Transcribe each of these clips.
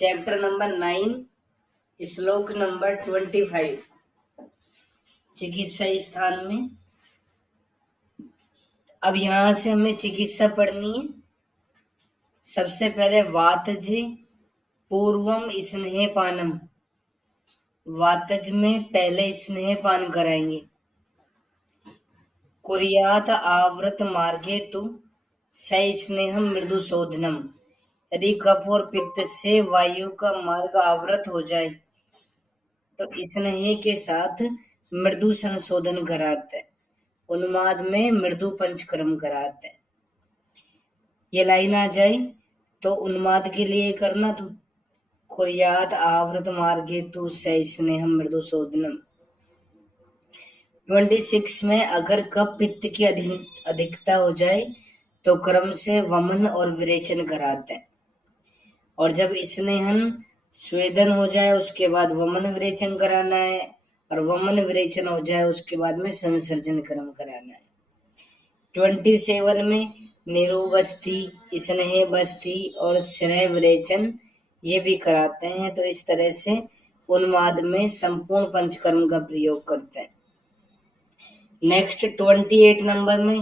Chapter number 9 श्लोक number 25 चिकित्सा स्थान में। अब यहां से हमें चिकित्सा पढ़नी है। सबसे पहले वातज पूर्वम स्नेहपानम, वातज में पहले स्नेहपान कराएंगे। कुर्यात आवृत मार्गे तु सस्नेहम मृदु शोधनम, यदि कफ और पित्त से वायु का मार्ग आवृत हो जाए तो स्नेह के साथ मृदु संशोधन कराते हैं। उन्माद में मृदु पंचकर्म कराते हैं। ये लाइन आ जाए तो उन्माद के लिए करना तो कुर्यात आवृत मार्गे तु सस्नेहम मृदु शोधनम। 26 में अगर कफ पित्त की अधिकता हो जाए तो क्रम से वमन और विरेचन कराते हैं, और जब स्नेहन स्वेदन हो जाए उसके बाद वमन विरेचन कराना है, और वमन विरेचन हो जाए उसके बाद में संसर्जन क्रम कराना है। 27 में निरोबस्थि, स्नेह बस्थि और श्रेय विरेचन ये भी कराते हैं। तो इस तरह से उन्माद में संपूर्ण पंचकर्म का प्रयोग करते हैं। नेक्स्ट 28 नंबर में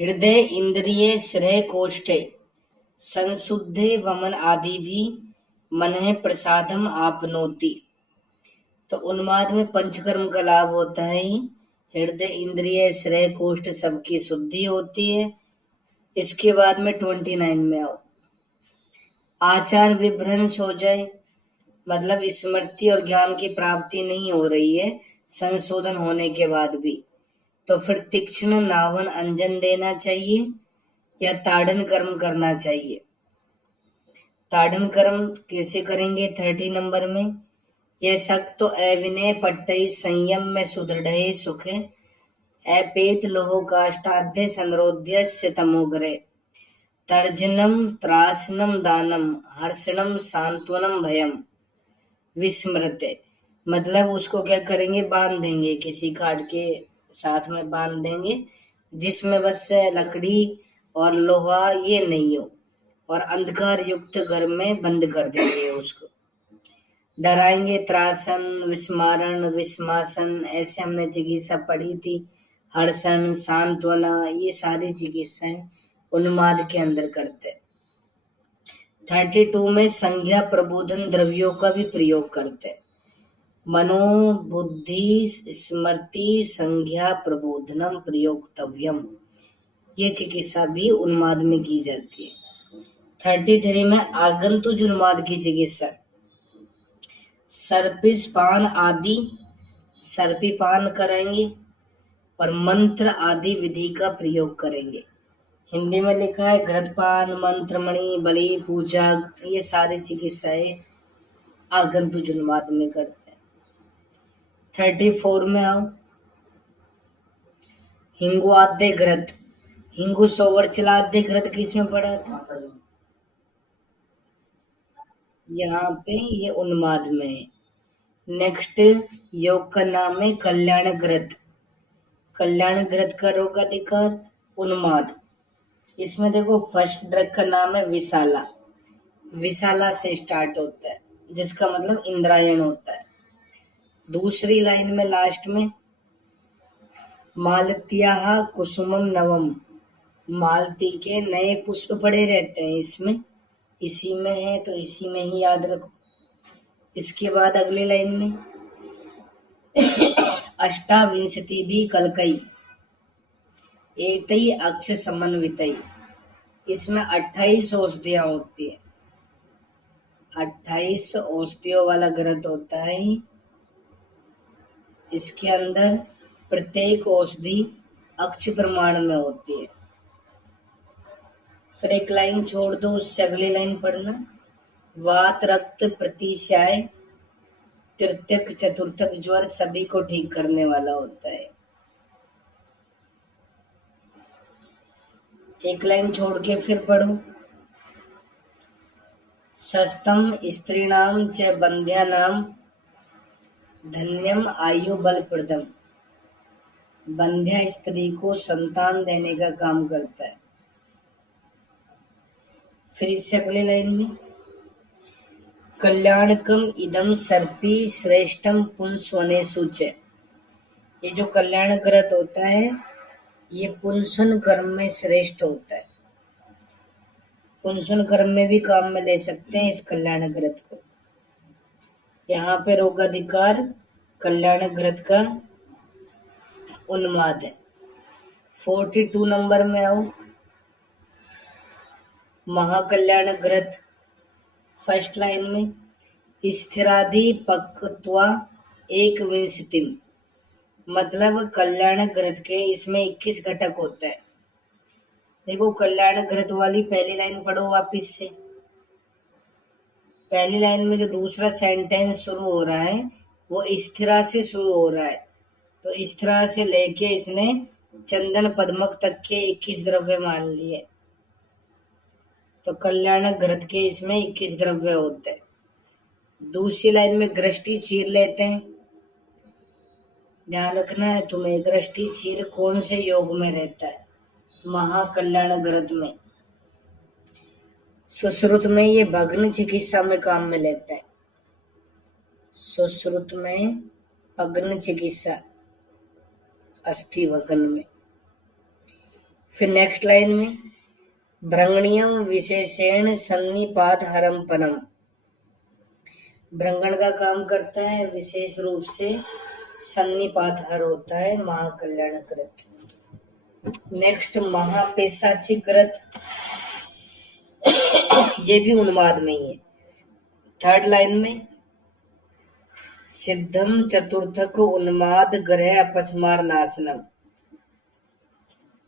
हृदय इंद्रिय श्रेय कोष्ठे संशुद्धे वमन आदि भी मनः प्रसादम आपनोति। तो उन्माद में पंचकर्म का लाभ होता है। हृदय इंद्रिय श्रेय कोष्ठ सबकी शुद्धि होती है। इसके बाद में 29 में आओ, आचार विभ्रंश हो जाए, मतलब स्मृति और ज्ञान की प्राप्ति नहीं हो रही है संशोधन होने के बाद भी, तो फिर तीक्ष्ण नावन अंजन देना चाहिए या ताड़न कर्म करना चाहिए। ताड़न कर्म कैसे करेंगे? 30 नंबर में, यह सक्त अविनय पट्टई संयम में सुदृढ़ सुखे अपेत लोहो काष्ठाध्य संरोध्य तमोग्रे तर्जनम त्रासनम दानम हर्षणम सांत्वनम भयम विस्मृते। मतलब उसको क्या करेंगे? बांध देंगे, किसी काट के साथ में बांध देंगे जिसमें बस लकड़ी और लोहा ये नहीं हो, और अंधकार युक्त घर में बंद कर देंगे उसको। डराएंगे, त्रासन, विस्मारण, विस्मासन, ऐसे हमने चिकित्सा पढ़ी थी। हर्षण, सांत्वना, ये सारी चिकित्साएं उन्माद के अंदर करते। 32 में संज्ञा प्रबोधन द्रव्यों का भी प्रयोग करते। मनोबुद्धि स्मृति संज्ञा प्रबोधनम प्रयोक्तव्यम, ये चिकित्सा भी उन्माद में की जाती है। 33 में आगंतुक उन्माद की चिकित्सा, सर्पिस पान आदि सर्पीपान कराएंगे और मंत्र आदि विधि का प्रयोग करेंगे। हिंदी में लिखा है घृतपान, मंत्रमणि, बलि, पूजा, ये सारी चिकित्साएं आगंतुक उन्माद में करते हैं। 34 में आओ, हिंगुआद्य घृत, हिंगु सोवरचलाद्य घृत किसमें पड़ा था? यहाँ पे ये उन्माद में है। नेक्स्ट योग का नाम है कल्याण घृत। कल्याण घृत का रोग अधिकार उन्माद। इसमें देखो फर्स्ट ड्रग का नाम है विशाला, विशाला से स्टार्ट होता है जिसका मतलब इंद्रायण होता है। दूसरी लाइन में लास्ट में मालत्या कुसुमम नवम, मालती के नए पुष्प पड़े रहते हैं इसमें, इसी में है तो इसी में ही याद रखो। इसके बाद अगली लाइन में अष्टाविंशति भी कलकई एतई अक्ष समन्वितई, इसमें 28 औषधियां होती है। 28 औषधियों वाला ग्रंथ होता है। इसके अंदर प्रत्येक औषधि अक्ष प्रमाण में होती है। फिर एक लाइन छोड़ दो, उससे अगली लाइन पढ़ना, वात रक्त प्रतिशय तृतीयक चतुर्थक ज्वर सभी को ठीक करने वाला होता है। एक लाइन छोड़ के फिर पढ़ो, सस्तम स्त्रीणाम च बंध्यानाम धन्यम आयु बलप्रदम, बंध्या स्त्री को संतान देने का काम करता है। फिर इससे अगली लाइन में कल्याणकम इदम सर्पी श्रेष्ठम पुंस्वने सूचे। ये जो कल्याण ग्रत होता है ये पुंसन कर्म में श्रेष्ठ होता है। पुंसन कर्म में भी काम में ले सकते हैं इस कल्याण ग्रत को। यहाँ पे रोगाधिकार कल्याण ग्रत का उन्माद है। 42 नंबर में आओ, महाकल्याण ग्रत फर्स्ट लाइन में स्थिरादि पक्त्वा एक विंशतिम, मतलब कल्याण ग्रत के इसमें 21 घटक होता है। देखो कल्याण ग्रत वाली पहली लाइन पढ़ो वापिस से। पहली लाइन में जो दूसरा सेंटेंस शुरू हो रहा है वो स्थिरा से शुरू हो रहा है, तो स्थिरा से लेके इसने चंदन पद्मक तक के 21 द्रव्य मान लिए, तो कल्याण ग्रत के इसमें 21 द्रव्य होते हैं। दूसरी लाइन में गृष्टि चीर लेते हैं। ध्यान रखना है तुम्हें, गृष्टि चीर कौन से योग में रहता है? महाकल्याण ग्रत में। सुश्रुत में ये भग्न चिकित्सा में काम में लेता है। सुश्रुत में भग्न चिकित्सा, अस्थि भग्न में। फिर नेक्स्ट लाइन में भ्रंगणियम विशेषण सन्निपात हरमपनम, भ्रंगण का काम करता है, विशेष रूप से सन्निपात हर होता है महाकल्याण ग्रत। नेक्स्ट महापेशाची ग्रत, ये भी उन्माद में ही है। थर्ड लाइन में सिद्धम चतुर्थक उन्माद ग्रह अपस्मार नाशनम,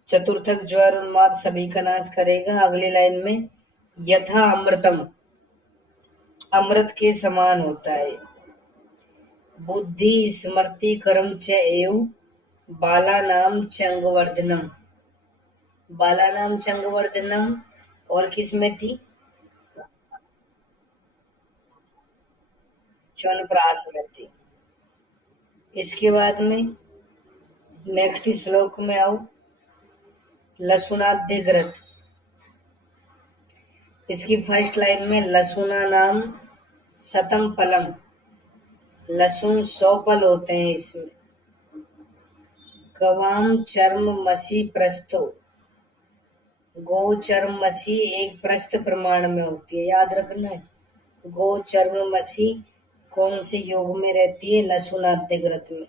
चतुर्थक ज्वर उन्माद सभी का नाश करेगा। अगली लाइन में यथा अमृतम, अमृत के समान होता है। बुद्धि स्मृति कर्म च एव बाला नाम चंगवर्धनम, बाला नाम चंगवर्धनम और किस में थी? च्वनप्राश में थी। इसके बाद में नेक्स्ट श्लोक में आओ, लसुनाद्य ग्रत। इसकी फर्स्ट लाइन में लसुना नाम शतम फलम, लहसुन 100 फल होते हैं इसमें। गवाम चर्म मसी प्रस्थो, गौ चर्म मसी एक प्रस्थ प्रमाण में होती है, याद रखना है। गौ चर्म मसी कौन से योग में रहती है? लसुनाद्य ग्रत में।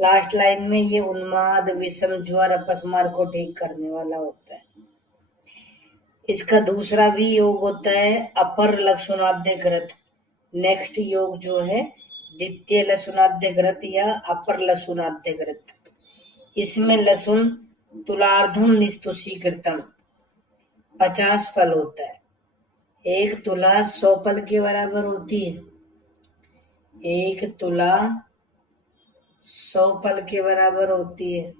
लास्ट लाइन में ये उन्माद विषम ज्वर अपस्मार को ठीक करने वाला होता है। इसका दूसरा भी योग होता है अपर लसुनाद्य ग्रत। नेक्स्ट योग जो है द्वितीय लसुनाद्य ग्रत या अपर लसुनाद्य ग्रत। इसमें लसुन तुलार्धम निस्तुषीकृतम 50 फल होता है। एक तुला 100 फल के बराबर होती है। एक तुला 100 फल के बराबर होती है,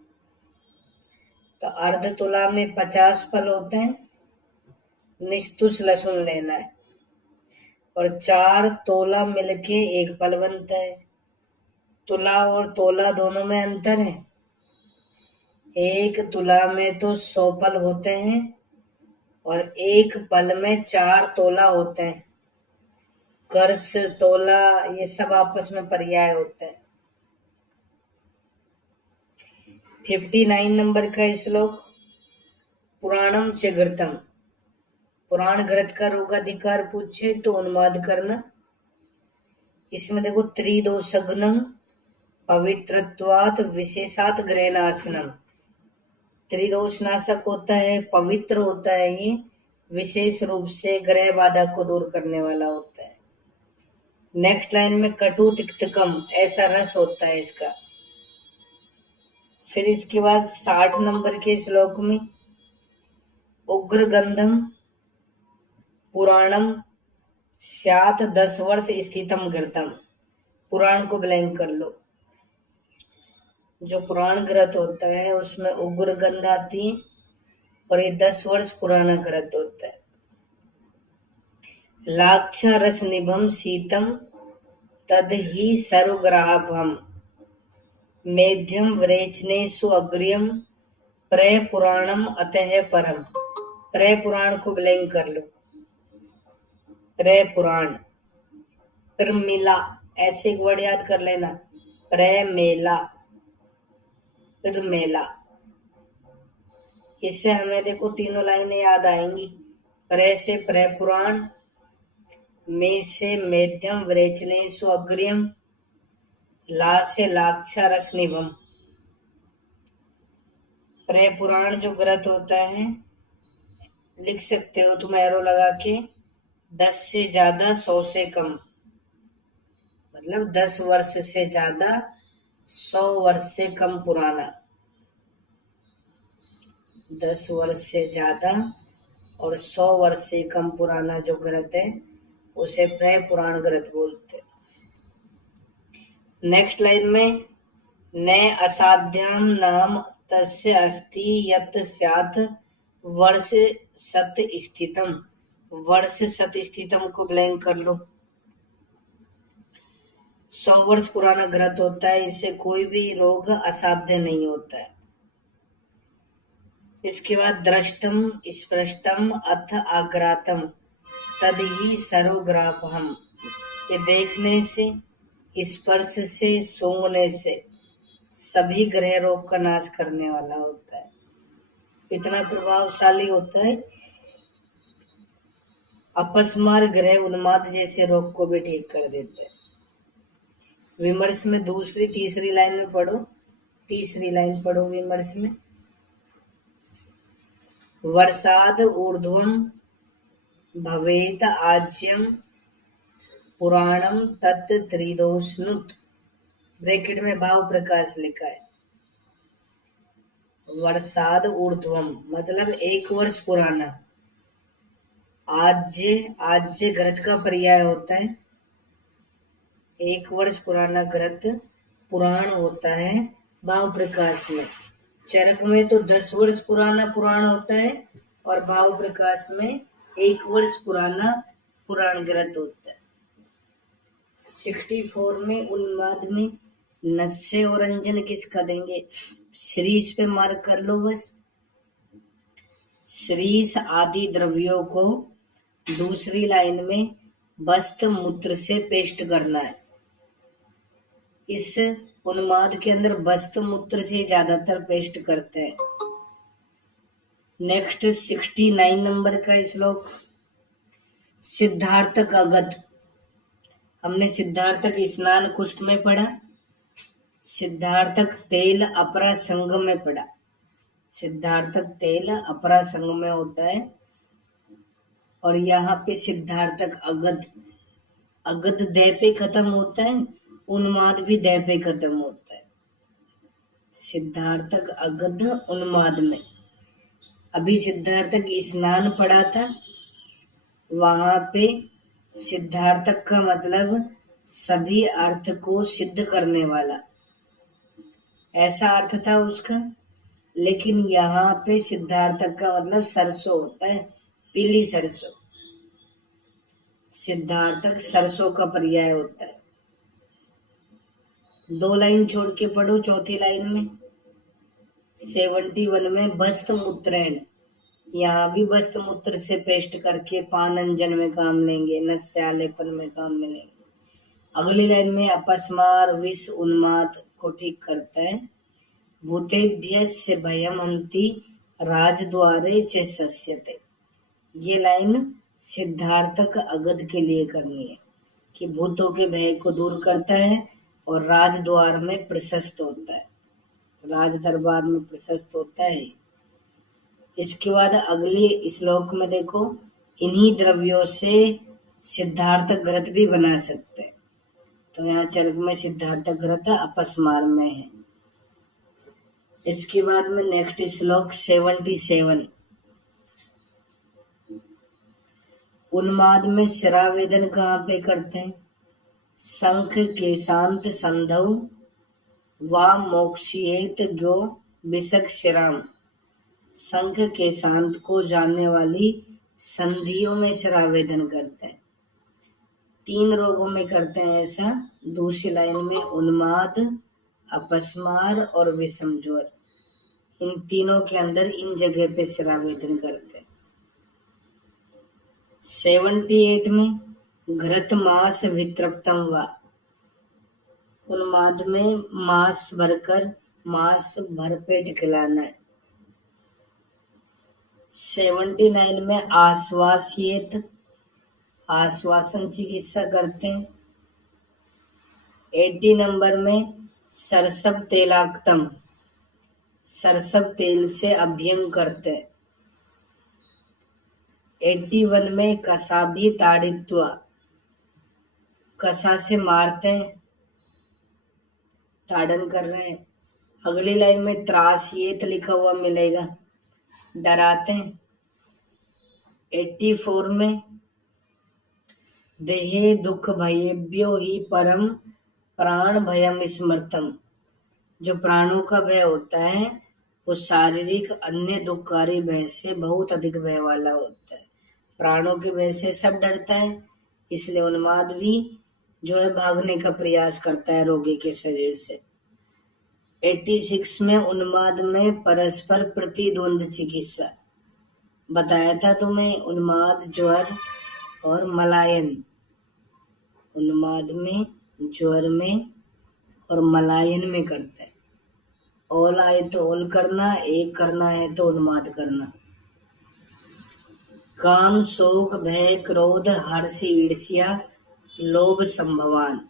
तो अर्ध तुला में 50 फल होते हैं। निस्तुष लहसुन लेना है और 4 तोला मिलके एक फल बनता है। तुला और तोला दोनों में अंतर है। एक तुला में तो 100 फल होते हैं और एक फल में 4 तोला होते हैं। कर्स तोला ये सब आपस में पर्याय होते हैं। 59 नंबर का श्लोक, पुराणम च घृतम, पुराण घृत का रोगाधिकार पूछे तो उन्माद करना। इसमें देखो त्रिदोषग्नम पवित्रत्वात् विशेषात ग्रहणासनम, त्रिदोष नाशक होता है, पवित्र होता है, ये विशेष रूप से ग्रह बाधा को दूर करने वाला होता है। नेक्स्ट लाइन में कटु तिक्तकम, ऐसा रस होता है इसका। फिर इसके बाद 60 नंबर के श्लोक में उग्र गंधम पुराणम स्यात 10 वर्ष स्थितम घृतम, पुराण को ब्लैंक कर लो। जो पुराण घृत होता है उसमें उग्र गंध आती है और ये 10 वर्ष पुराना घृत होता है। लाक्षा रस निभम शीतम तद ही सर्वग्राभम मेध्यम व्रेचनेसु अग्रियम प्रय पुराणम अतः परम, प्रय पुराण को ब्लैंक कर लो। पुराण। प्रमिला, ऐसे एक वर्ड याद कर लेना, प्रमेला, प्रमेला। इससे हमें देखो तीनों लाइनें याद आएंगी। प्र से प्र पुराण, में से मेध्यम व्रेचनेसु अग्रियम, ला से लाक्षारस निभम। प्र पुराण जो ग्रंथ होता है, लिख सकते हो तुम एरो लगा के, 10 से ज्यादा 100 से कम, मतलब 10 वर्ष से ज्यादा 100 वर्ष से कम पुराना, 10 वर्ष से ज्यादा और 100 वर्ष से कम पुराना जो ग्रंथ है उसे प्र पुराण ग्रंथ बोलते हैं। नेक्स्ट लाइन में, न असाध्याम नाम तस्य अस्ति यत् स्यात् वर्ष सत स्थितम। वर्ष सत स्थितम को ब्लैंक कर लो। 100 वर्ष पुराना ग्रंथ होता है, इससे कोई भी रोग असाध्य नहीं होता है। इसके बाद दृष्टम स्पृष्टम अथ आग्रातम तद ही सर्वग्रापहम। ये देखने से, स्पर्श से, सूंघने से सभी ग्रह रोग का नाश करने वाला होता है। इतना प्रभावशाली होता है, अपस्मार ग्रह उन्माद जैसे रोग को भी ठीक कर देते हैं। विमर्श में दूसरी तीसरी लाइन में पढ़ो, तीसरी लाइन पढ़ो विमर्श में। वर्षाद ऊर्ध्वम भवेत आज्यम पुराणम तत् त्रिदोष्णुत। ब्रैकेट में भाव प्रकाश लिखा है। वर्षाद ऊर्ध्वम मतलब 1 वर्ष पुराना। आज्य, आज्य ग्रंथ का पर्याय होता है। 1 वर्ष पुराना ग्रंथ पुराण होता है भाव प्रकाश में। चरक में तो 10 वर्ष पुराना पुराण होता है और भाव प्रकाश में 1 वर्ष पुराना पुराण ग्रंथ होता है। 64 में उन्माद में नस्य और अंजन किसका देंगे? श्रीष पे मार्क कर लो बस। श्रीष आदि द्रव्यों को दूसरी लाइन में वस्त्र मूत्र से पेस्ट करना है। इस उन्माद के अंदर वस्त्र मूत्र से ज्यादातर पेस्ट करते हैं। नेक्स्ट 69 नंबर का श्लोक, सिद्धार्थक अगत। हमने सिद्धार्थक स्नान कुष्ठ में पढ़ा, सिद्धार्थक तेल अपरा संग में पढ़ा। सिद्धार्थक तेल अपरा संग में होता है और यहाँ पे सिद्धार्थक अगध, अगध दय पे खत्म होता है, उन्माद भी दय पे खत्म होता है। सिद्धार्थक अगध उन्माद में। अभी सिद्धार्थक स्नान पढ़ा था, वहां पे सिद्धार्थक का मतलब सभी अर्थ को सिद्ध करने वाला, ऐसा अर्थ था उसका। लेकिन यहाँ पे सिद्धार्थक का मतलब सरसों होता है, पीली सरसों। सिद्धार्थक सरसों का पर्याय होता है। 2 लाइन छोड़ के पढ़ो चौथी लाइन में। 71 में वस्त्र मूत्रेण, यहाँ भी वस्त्र मूत्र से पेस्ट करके पान अंजन में काम लेंगे, नस्यालेपन में काम में लेंगे। अगली लाइन में अपस्मार विष उन्माद को ठीक करता है। भूतेभ्यस्य भयम हन्ति राजद्वारे च शस्यते। ये लाइन सिद्धार्थक अगध के लिए करनी है कि भूतों के भय को दूर करता है और राजद्वार में प्रशस्त होता है, राज दरबार में प्रशस्त होता है। इसके बाद अगली श्लोक में देखो, इन्हीं द्रव्यों से सिद्धार्थक ग्रंथ भी बना सकते हैं। तो यहाँ चरक में सिद्धार्थक ग्रंथ अपस्मार में है। इसके बाद में नेक्स्ट श्लोक 77, उन्माद में शरावेदन कहाँ पे करते हैं? शंख के शांत संधौ वा मोक्षियेत गो विषक शिराम। शंख के शांत को जानने वाली संधियों में शरावेदन करते हैं। 3 रोगों में करते हैं ऐसा। दूसरी लाइन में उन्माद, अपस्मार और विषम ज्वर, इन तीनों के अंदर इन जगह पे शरावेदन करते हैं। 78 में घृत मास वितृप्तम वा, उन्माद में मांस भरकर मांस भरपेट खिलाना है। 79 में आश्वासित, आश्वासन चिकित्सा करते हैं। 80 नंबर में सरसब तेलाक्तम, सरसब तेल से अभ्यंग करते हैं। 81 में कसाभी ताड़ित्व, कसा से मारते हैं, ताड़न कर रहे हैं। अगली लाइन में त्रासियत लिखा हुआ मिलेगा, डराते हैं। 84 में देहे दुख भयेभ्यो ही परम प्राण भयम स्मृतम, जो प्राणों का भय होता है वो शारीरिक अन्य दुखकारी भय से बहुत अधिक भय वाला होता है। प्राणों के भय से सब डरता है, इसलिए उन्माद भी जो है भागने का प्रयास करता है रोगी के शरीर से। 86 में उन्माद में परस्पर प्रतिद्वंद चिकित्सा बताया था तुम्हें, उन्माद, ज्वर और मलायन। उन्माद में, ज्वर में और मलायन में करता है। ओल आए तो ओल करना, एक करना है तो उन्माद करना। काम, शोक, भय, क्रोध, हर्ष, ईर्ष्या, लोभ, संभवान,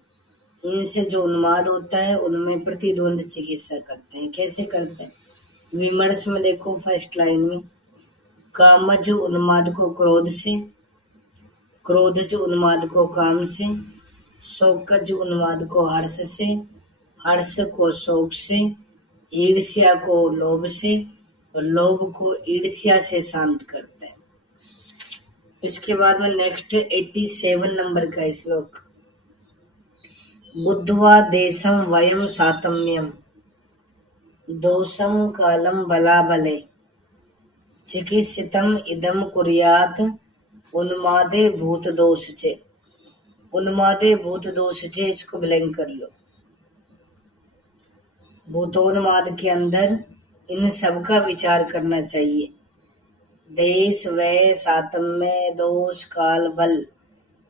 इनसे जो उन्माद होता है उनमें प्रतिद्वंद चिकित्सा करते हैं। कैसे करते हैं? विमर्श में देखो फर्स्ट लाइन में, कामज उन्माद को क्रोध से, क्रोधज उन्माद को काम से, शोकज उन्माद को हर्ष से, हर्ष को शोक से, ईर्ष्या को लोभ से और लोभ को ईर्ष्या से शांत करते हैं। इसके बाद में नेक्स्ट 87 नंबर का श्लोक, बुद्ध्वा देशम वयम सातम्यम दोषम कालम बलाबले चिकित्सितम इदम कुर्यात उन्मादे भूत दोष चे। उन्मादे भूत दोष चे, इसको ब्लैंक कर लो। भूतोन्माद के अंदर इन सब का विचार करना चाहिए। देश, वय, सातम्य, दोष, काल, बल,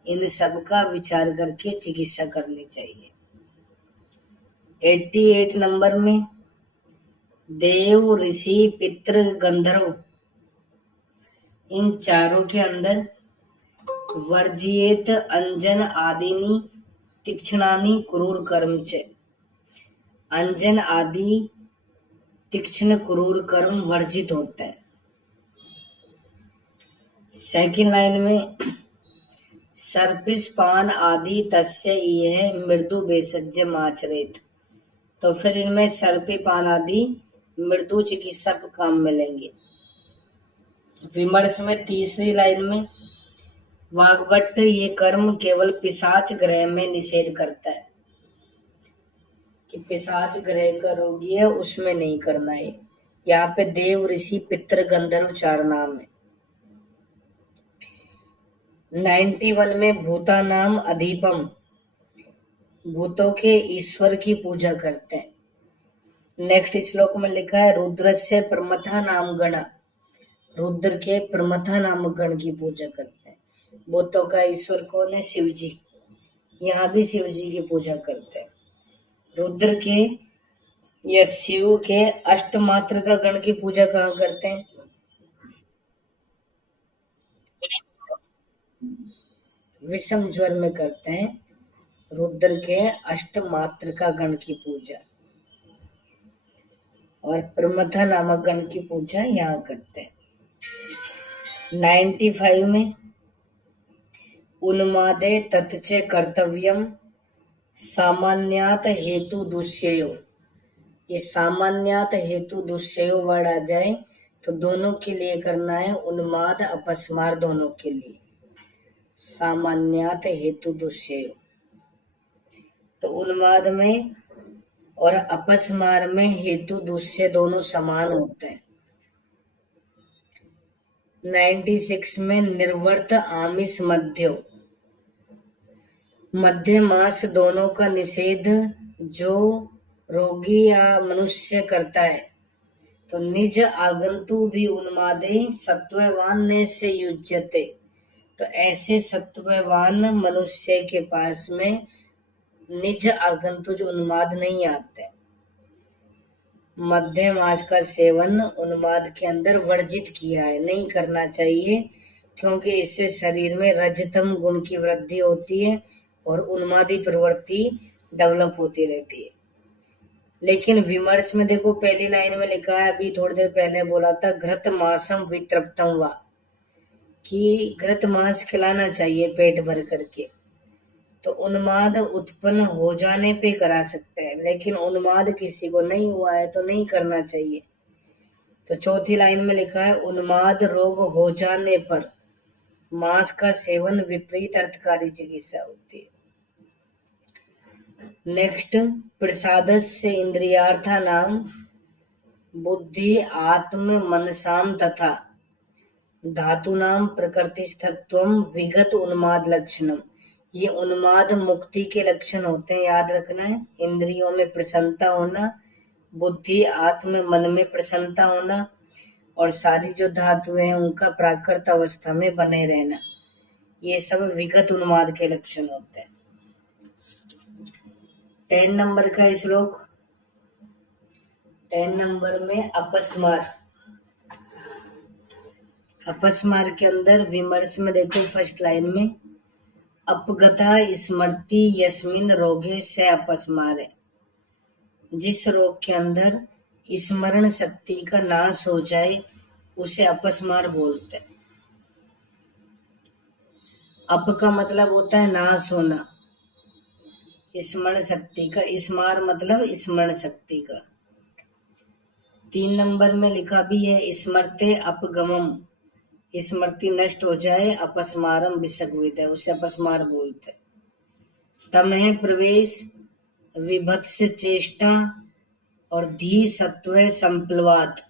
इन सब का विचार करके चिकित्सा करनी चाहिए। 88 नंबर में देव, ऋषि, पितृ, गंधर्व, इन चारों के अंदर वर्जिएत अंजन आदिनी तीक्ष्णानि क्रूर कर्म च, अंजन आदि तीक्ष्ण क्रूर कर्म वर्जित होता है। सेकंड लाइन में सर्पिस पान आदि तस्य यह मृदु भेषजम आचरेत, तो फिर इनमें सर्पी पान आदि मृदु चिकित्सा काम मिलेंगे। विमर्श में तीसरी लाइन में वाग्भट्ट ये कर्म केवल पिशाच ग्रह में निषेध करता है, कि पिशाच ग्रह का रोगी है उसमें नहीं करना है। यहाँ पे देव, ऋषि, पितृ, गंधर्व 4 नाम है। 91 में भूता नाम अधिपम, भूतों के ईश्वर की पूजा करते हैं। नेक्स्ट श्लोक में लिखा है रुद्र से प्रमथा नाम गणा, रुद्र के प्रमथा नामक गण की पूजा करते हैं। भूतों का ईश्वर कौन है? शिव जी। यहाँ भी शिव जी की पूजा करते हैं। रुद्र के या शिव के अष्टमात्र का गण की पूजा कहाँ करते हैं? विषम ज्वर में करते हैं रुद्र के अष्टमात्र का गण की पूजा, और प्रमथा नामक गण की पूजा यहाँ करते हैं। 95 में उन्मादे तत्चे कर्तव्यम सामान्यात हेतु दुष्ययो, ये सामान्यात हेतु दुष्ययो वर्ड आ जाए तो दोनों के लिए करना है, उन्माद अपस्मार दोनों के लिए। सामान्यात हेतु दुष्ययो, तो उन्माद में और अपस्मार में हेतु दुष्य दोनों समान होते हैं। 96 में निर्वर्त आमिष मध्यो, मध्य मास दोनों का निषेध जो रोगी या मनुष्य करता है, तो निज आगंतु भी उन्मादे सत्ववान से युज्यते, तो ऐसे सत्ववान मनुष्य के पास में निज आगंतुज उन्माद नहीं आते। मध्यम आंच का सेवन उन्माद के अंदर वर्जित किया है, नहीं करना चाहिए, क्योंकि इससे शरीर में रजतम गुण की वृद्धि होती है और उन्मादी प्रवृत्ति डेवलप होती रहती है। लेकिन विमर्श में देखो, पहली लाइन में लिखा है, अभी थोड़ी देर पहले बोला था, घृत मांसम वितृप्तम वा, कि घृत मांस खिलाना चाहिए पेट भर करके। तो उन्माद उत्पन्न हो जाने पे करा सकते हैं, लेकिन उन्माद किसी को नहीं हुआ है तो नहीं करना चाहिए। तो चौथी लाइन में लिखा है, उन्माद रोग हो जाने पर मांस का सेवन विपरीत अर्थकारी चिकित्सा होती है। नेक्स्ट, प्रसादस्य इंद्रियार्था नाम बुद्धि आत्म मनसाम तथा धातुनाम प्रकृतिस्थत्वम विगत उन्माद लक्षणम। ये उन्माद मुक्ति के लक्षण होते हैं, याद रखना है। इंद्रियों में प्रसन्नता होना, बुद्धि आत्म मन में प्रसन्नता होना, और सारी जो धातुएं हैं उनका प्राकृत अवस्था में बने रहना, ये सब विगत उन्माद के लक्षण होते हैं। 10 नंबर का श्लोक। 10 नंबर में अपस्मार। अपस्मार के अंदर विमर्श में देखो, फर्स्ट लाइन में, अपगता स्मृति यस्मिन रोगे से अपस्मार है। जिस रोग के अंदर स्मरण शक्ति का नाश हो जाए उसे अपस्मार बोलते हैं। अप का मतलब होता है नाश होना, स्मरण शक्ति का, स्मार मतलब स्मरण शक्ति का। 3 नंबर में लिखा भी है, स्मरते अपगमम, स्मृति नष्ट हो जाए, अपस्मारम विसर्गित है, उसे अपस्मार बोलते। तमह प्रवेश विभत्स चेष्टा और धी सत्व संप्लवात,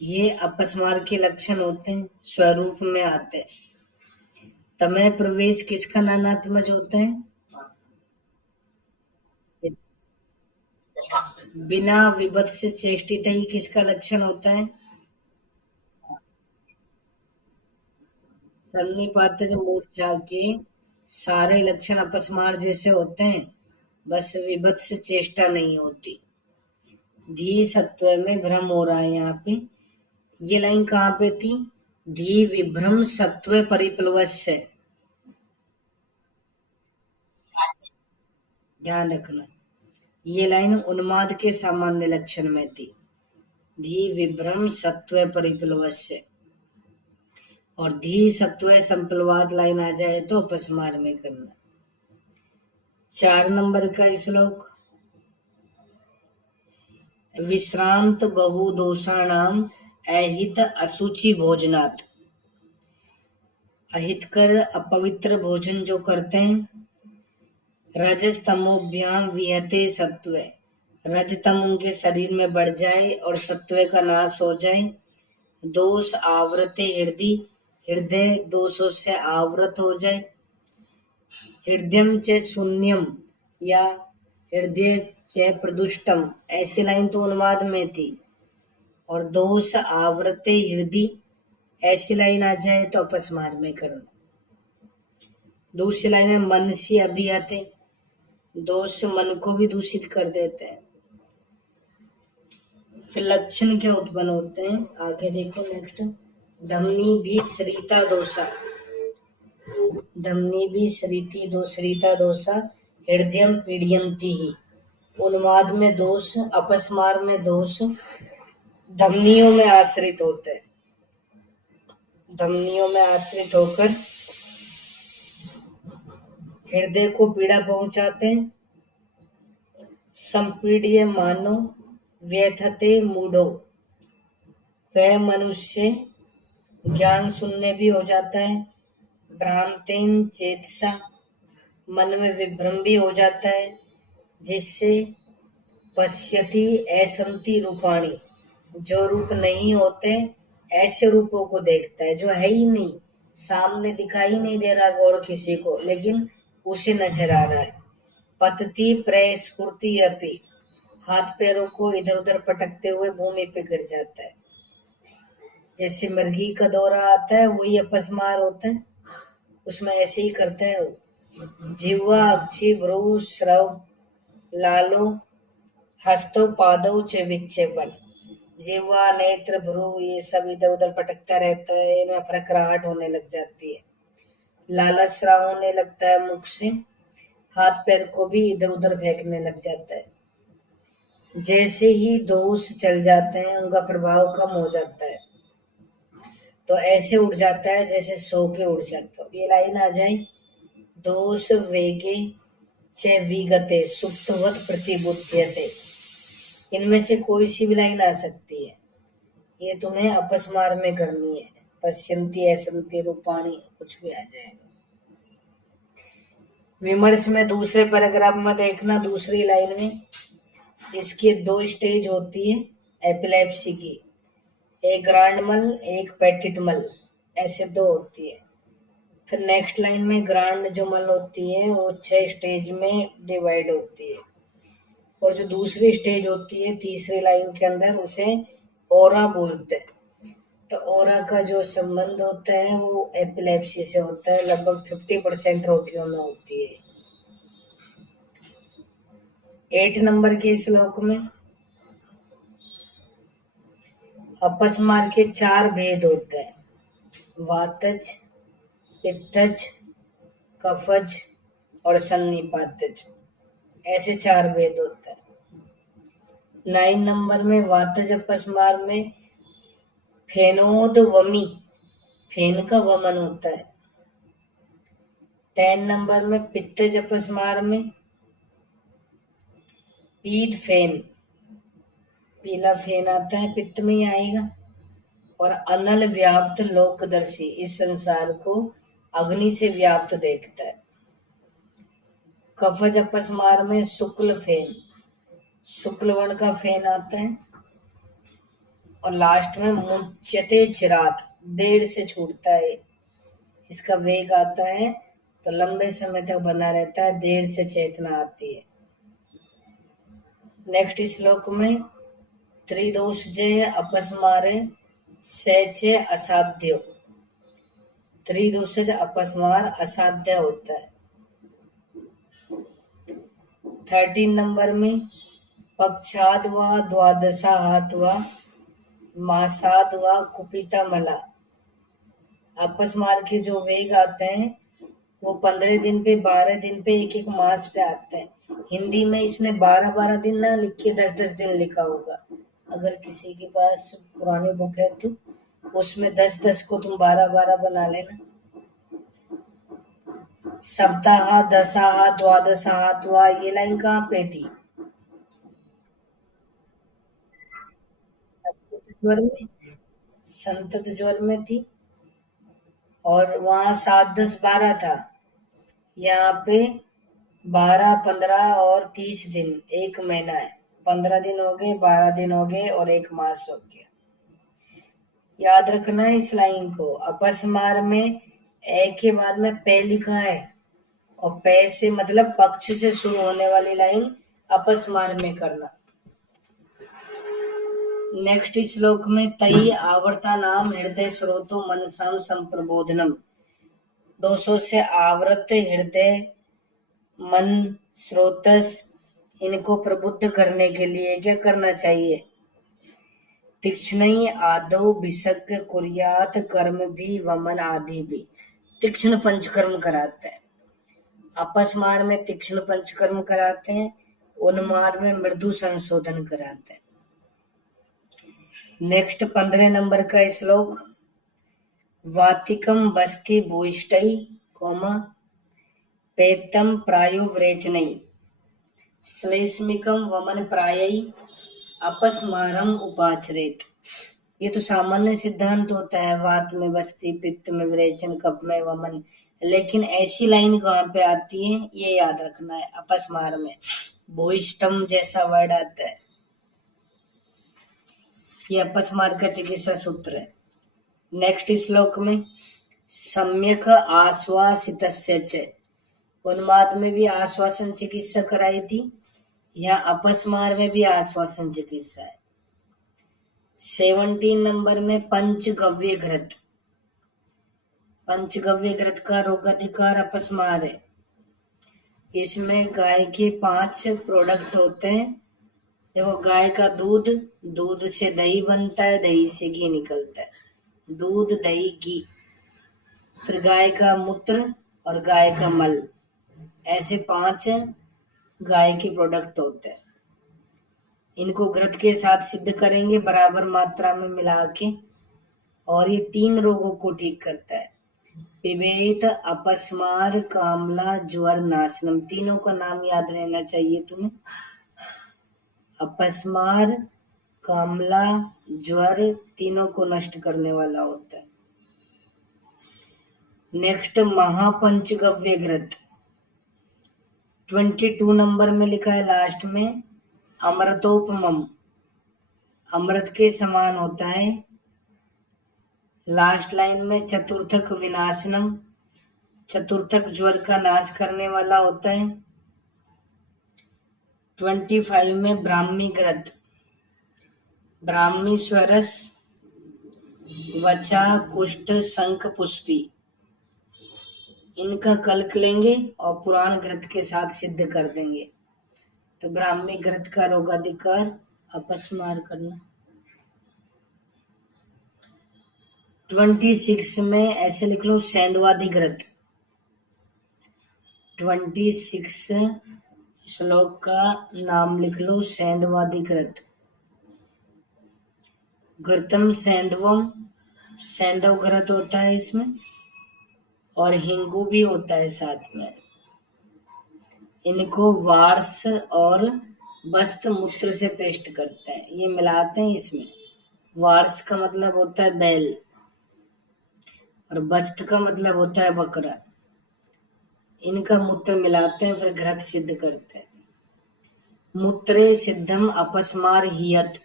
ये अपस्मार के लक्षण होते हैं, स्वरूप में आते। तमह प्रवेश किसका नानात्मज होता है? बिना विभत्स चेष्टित ही किसका लक्षण होता है? सन्निपातज मूर्छा के सारे लक्षण अपस्मार जैसे होते हैं, बस विभत्स चेष्टा नहीं होती। धी सत्व में भ्रम हो रहा है यहाँ पे। ये लाइन कहाँ पे थी? धी विभ्रम सत्व परिप्लवस्य, ध्यान रखना। ये लाइन उन्माद के सामान्य लक्षण में थी, धी विभ्रम सत्व परिप्लवस्य, और धी सत्व संप्लवात लाइन आ जाए तो अपस्मार में करना। 4 नंबर का श्लोक। विश्रांत बहुदोषाणाम अहित अशुचि भोजनात्, अहितकर अपवित्र भोजन जो करते हैं। रजस तमोभ्याम विहते सत्व, रजतम उनके शरीर में बढ़ जाए और सत्व का नाश हो जाए। दोष आवृते हृदय, हृदय दोषों से आवृत हो जाए। हृदयम च शून्यम या हृदय च प्रदुष्टम, ऐसी लाइन तो उन्माद में थी। और दोष आवृते हृदय, ऐसी लाइन आ जाए तो अपस्मार में करना। दूसरी लाइन में मन से अभी आते, दोष मन को भी दूषित कर देते हैं। फिर लक्षण क्या उत्पन्न होते हैं, आगे देखो नेक्स्ट। धमनी भी सरिता दोषा, धमनी भी सरिता दोषा हृदयम पीड़यंती ही। उन्माद में दोष, अपस्मार में दोष धमनियों में आश्रित होते हैं, धमनियों में आश्रित होकर हृदय को पीड़ा पहुंचाते हैं। संपीड्य मानो व्यथते मूढ़ो, वह मनुष्य ज्ञान शून्य भी हो जाता है। भ्रांतेन चेतसा, मन में विभ्रम भी हो जाता है, जिससे पश्यति ऐसंति रूपाणी, जो रूप नहीं होते ऐसे रूपों को देखता है, जो है ही नहीं, सामने दिखाई नहीं दे रहा गौर किसी को, लेकिन उसे नजर आ रहा है। पतति प्रस्फुरति अपि, हाथ पैरों को इधर उधर पटकते हुए भूमि पे गिर जाता है। जैसे मृगी का दौरा आता है, वही अपस्मार होता है। उसमें ऐसे ही करते हैं। जिह्वा अक्षि भ्रू श्रव लालो हस्तो पादौ च विक्षेपण। जिह्वा नेत्र भ्रू ये सब इधर उधर पटकता रहता है, इनमें फरकराहट होने लग जाती है। लाला स्राव होने लगता है मुख से, हाथ पैर को भी इधर उधर फेंकने लग जाता है। जैसे ही दोष चल जाते हैं उनका प्रभाव कम हो जाता है, तो ऐसे उठ जाता है जैसे सो के उठ जाता हो। ये लाइन आ जाए, दोष वेगे च विगते सुप्तवत प्रतिबुध्यते। इनमें से कोई सी भी लाइन आ सकती है, ये तुम्हें अपस्मार में करनी है। पश्यंती ऐसंती रूपाणी कुछ भी आ जाएगा। विमर्श में दूसरे पैराग्राफ में देखना, दूसरी लाइन में इसकी दो स्टेज होती है एपिलेप्सी की, एक ग्रांड मल एक पेटिट मल, ऐसे दो होती है। फिर नेक्स्ट लाइन में ग्रांड जो मल होती है वो 6 स्टेज में डिवाइड होती है, और जो दूसरी स्टेज होती है तीसरी लाइन के अंदर उसे ओरा बोलते हैं। तो ओरा का जो संबंध होता है वो एपिलेप्सी से होता है, लगभग 50% रोगियों में होती है। 8 नंबर के श्लोक में अपस्मार के 4 भेद होते हैं, वातज, पित्तज, कफज और सन्निपातज, ऐसे 4 भेद होते हैं। 9 नंबर में वातज अपस्मार में फेनोद वमी, फेन का वमन होता है। 10 नंबर में पित्तज अपस्मार में पीत फेन, पीला फेन आता है, पित्त में ही आएगा। और अनल व्याप्त लोकदर्शी, इस संसार को अग्नि से व्याप्त देखता है। कफज अपस्मार में शुक्ल फेन, शुक्ल वर्ण का फेन आता है। और लास्ट में मुच्यते चिरात, देर से छूटता है, इसका वेग आता है तो लंबे समय तक बना रहता है, देर से चेतना आती है। नेक्स्ट श्लोक में त्रिदोषजय अपस्मारे सचे असाध्य, त्रिदोषज अपस्मार असाध्य होता है। 13 नंबर में पक्षाद व द्वादशा हाथ व मासाद व कुपिता मला, अपस्मार के जो वेग आते हैं वो 15 दिन पे, 12 दिन पे, एक एक मास पे आते हैं। हिंदी में इसने 12-12 दिन ना लिख के 10-10 दिन लिखा होगा। अगर किसी के पास पुरानी बुक है तो उसमें 10-10 को तुम 12-12 बना लेना। सप्ताह, दशाह, द्वादशाह, ये लाइन कहाँ पे थी? ज्वर में, संतत ज्वर में थी, और वहां 7, 10, 12 था। यहाँ पे 12, 15 और 30 दिन, एक महीना है। 15 दिन हो गए, 12 दिन हो गए और एक मास हो गया। याद रखना है इस लाइन को। अपस्मार में ए के बाद में पे लिखा है, और पे से मतलब पक्ष से शुरू होने वाली लाइन अपस्मार में करना। नेक्स्ट श्लोक में तई आवर्ता नाम हृदय स्रोतो मनसाम संप्रबोधनम, 200 से आवृत हृदय मन स्रोतस, इनको प्रबुद्ध करने के लिए क्या करना चाहिए? तीक्ष्ण आदौ विसर्ग कुर्यात कर्म भी वमन आदि भी, तीक्ष्ण पंचकर्म कराते हैं। अपस्मार में तीक्ष्ण पंचकर्म कराते हैं, उन्माद में मृदु संशोधन कराते हैं। नेक्स्ट 15 नंबर का श्लोक, वातिकम बस्ती भूष्टई कोमा पेतम प्रायो व्रेचनई श्लेष्मिकम वमन प्रायई अपस्मारम उपाचरेत। ये तो सामान्य सिद्धांत होता है, वात में बस्ती, पित्त में विरेचन, कफ में वमन, लेकिन ऐसी लाइन कहाँ पे आती है ये याद रखना है। अपस्मार में भूष्टम जैसा वर्ड आता है, ये अपस्मार का चिकित्सा सूत्र है। नेक्स्ट श्लोक में सम्यक आश्वासितस्य च, उन्माद में भी आश्वासन चिकित्सा कराई थी, यहाँ अपस्मार में भी आश्वासन चिकित्सा है। 17 नंबर में पंचगव्य घृत, पंचगव्य घृत का रोगाधिकार अपस्मार है। इसमें गाय के 5 प्रोडक्ट होते हैं। देखो, गाय का दूध, दूध से दही बनता है, दही से घी निकलता है, दूध दही घी। फिर गाय का मूत्र और गाय का मल, ऐसे 5 गाय के प्रोडक्ट होते हैं। इनको घृत के साथ सिद्ध करेंगे बराबर मात्रा में मिला के, और ये 3 रोगों को ठीक करता है। पिबेत, अपस्मार, कामला, ज्वर नाशनम। तीनों का नाम याद रहना चाहिए तुम्हें। अपस्मार, कामला, ज्वर, तीनों को नष्ट करने वाला होता है। नेक्स्ट, महापंचगव्य घृत 22 नंबर में लिखा है लास्ट में, अमृतोपमम, अमृत के समान होता है। लास्ट लाइन में चतुर्थक विनाशनम, चतुर्थक ज्वर का नाश करने वाला होता है। 25 में ब्राह्मी घृत, ब्राह्मी स्वरस, वचा, कुष्ठ, शंख, पुष्पी। इनका कल्क लेंगे और पुराण घृत के साथ सिद्ध कर देंगे। तो ब्राह्मी घृत का रोगाधिकार अपस्मार करना। 26 में ऐसे लिख लो, सेंधवादी घृत। 26 श्लोक का नाम लिख लो, सेंधवादी घृत। घृतम सेंधवम, सेंधव घृत होता है इसमें, और हिंगू भी होता है साथ में। इनको वार्स और बस्त मूत्र से पेस्ट करते हैं, ये मिलाते हैं इसमें। वार्स का मतलब होता है बैल, और बस्त का मतलब होता है बकरा। इनका मूत्र मिलाते हैं, फिर घृत सिद्ध करते हैं। मूत्रे सिद्धम अपस्मार हियत,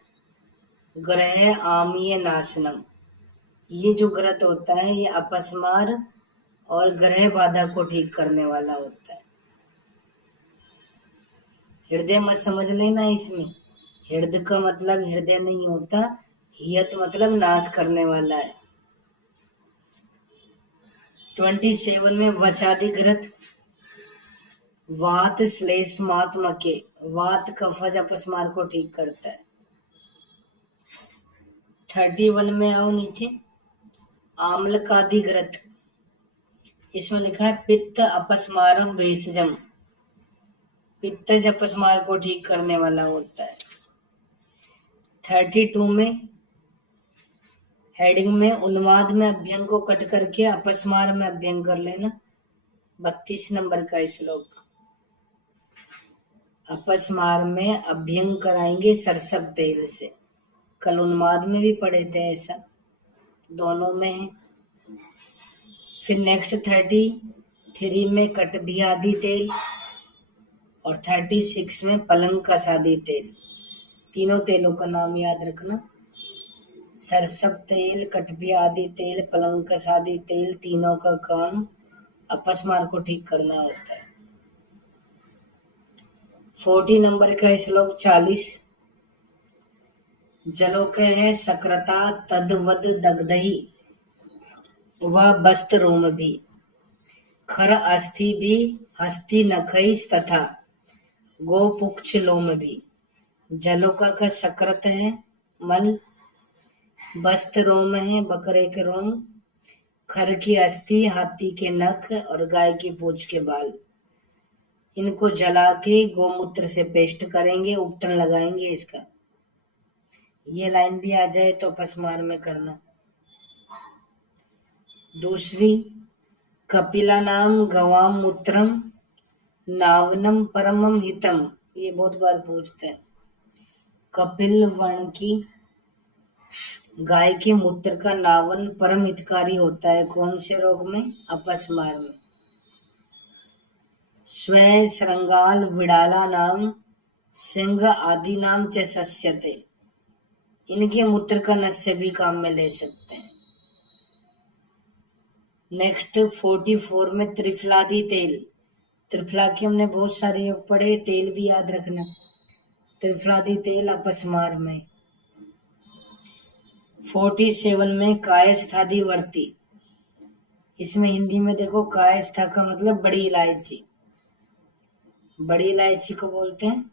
ग्रह आमीय नाशनम। ये जो घृत होता है ये अपस्मार और ग्रह बाधा को ठीक करने वाला होता है। हृदय मत समझ लेना इसमें, हृदय का मतलब हृदय नहीं होता, हियत मतलब नाश करने वाला है। 27 में वचादि घृत, वात श्लेष्मात्मके, वात कफज अपस्मार को ठीक करता है। 31 में आओ नीचे, आम्लकादि घृत। इसमें लिखा है पित्त अपस्मारम भेषजम, पित्तज अपस्मार को ठीक करने वाला होता है। 32 में हेडिंग में उन्माद में अभ्यंग को कट करके अपस्मार में अभ्यंग कर लेना। 32 नंबर का श्लोक, अपस्मार में अभ्यंग कराएंगे सरसब तेल से। कल उन्माद में भी पढ़े थे ऐसा, दोनों में है। फिर नेक्स्ट 33 में कटभी आदि तेल, और 36 में पलंग कसादी तेल। तीनों तेलों का नाम याद रखना, सरसब तेल, कटभी आदि तेल, पलंग कसादी तेल। तीनों का काम अपस्मार को ठीक करना होता है। 40 नंबर का श्लोक 40, जलोक है सक्रता तदवद दग्धही, वह बस्त रोम भी, खर अस्थि भी, हस्ति नखैस तथा गोपुक्ष लोम भी। जलोका का सकृत है मल, बस्त रोम है बकरे के रोम, खर की अस्थि, हाथी के नख, और गाय की पूंछ के बाल। इनको जला के गोमूत्र से पेस्ट करेंगे, उपटन लगाएंगे इसका। ये लाइन भी आ जाए तो अपस्मार में करना। दूसरी, कपिला नाम गवाम मूत्रम नावनम परमम हितम। ये बहुत बार पूछते हैं। कपिल वर्ण की गाय के मूत्र का नावन परम हितकारी होता है। कौन से रोग में? अपस्मार में। स्वयं श्रृंगाल विडाला नाम सिंह आदि नाम च सस्यते। इनके मूत्र का नस्य भी काम में ले सकते हैं। नेक्स्ट 44 में त्रिफलादी तेल। त्रिफला के हमने बहुत सारे योग पढ़े, तेल भी याद रखना। त्रिफलादी तेल अपस्मार में। 47 में कायस्थादि वर्ती। इसमें हिंदी में देखो, कायस्था का मतलब बड़ी इलायची। बड़ी इलायची को बोलते हैं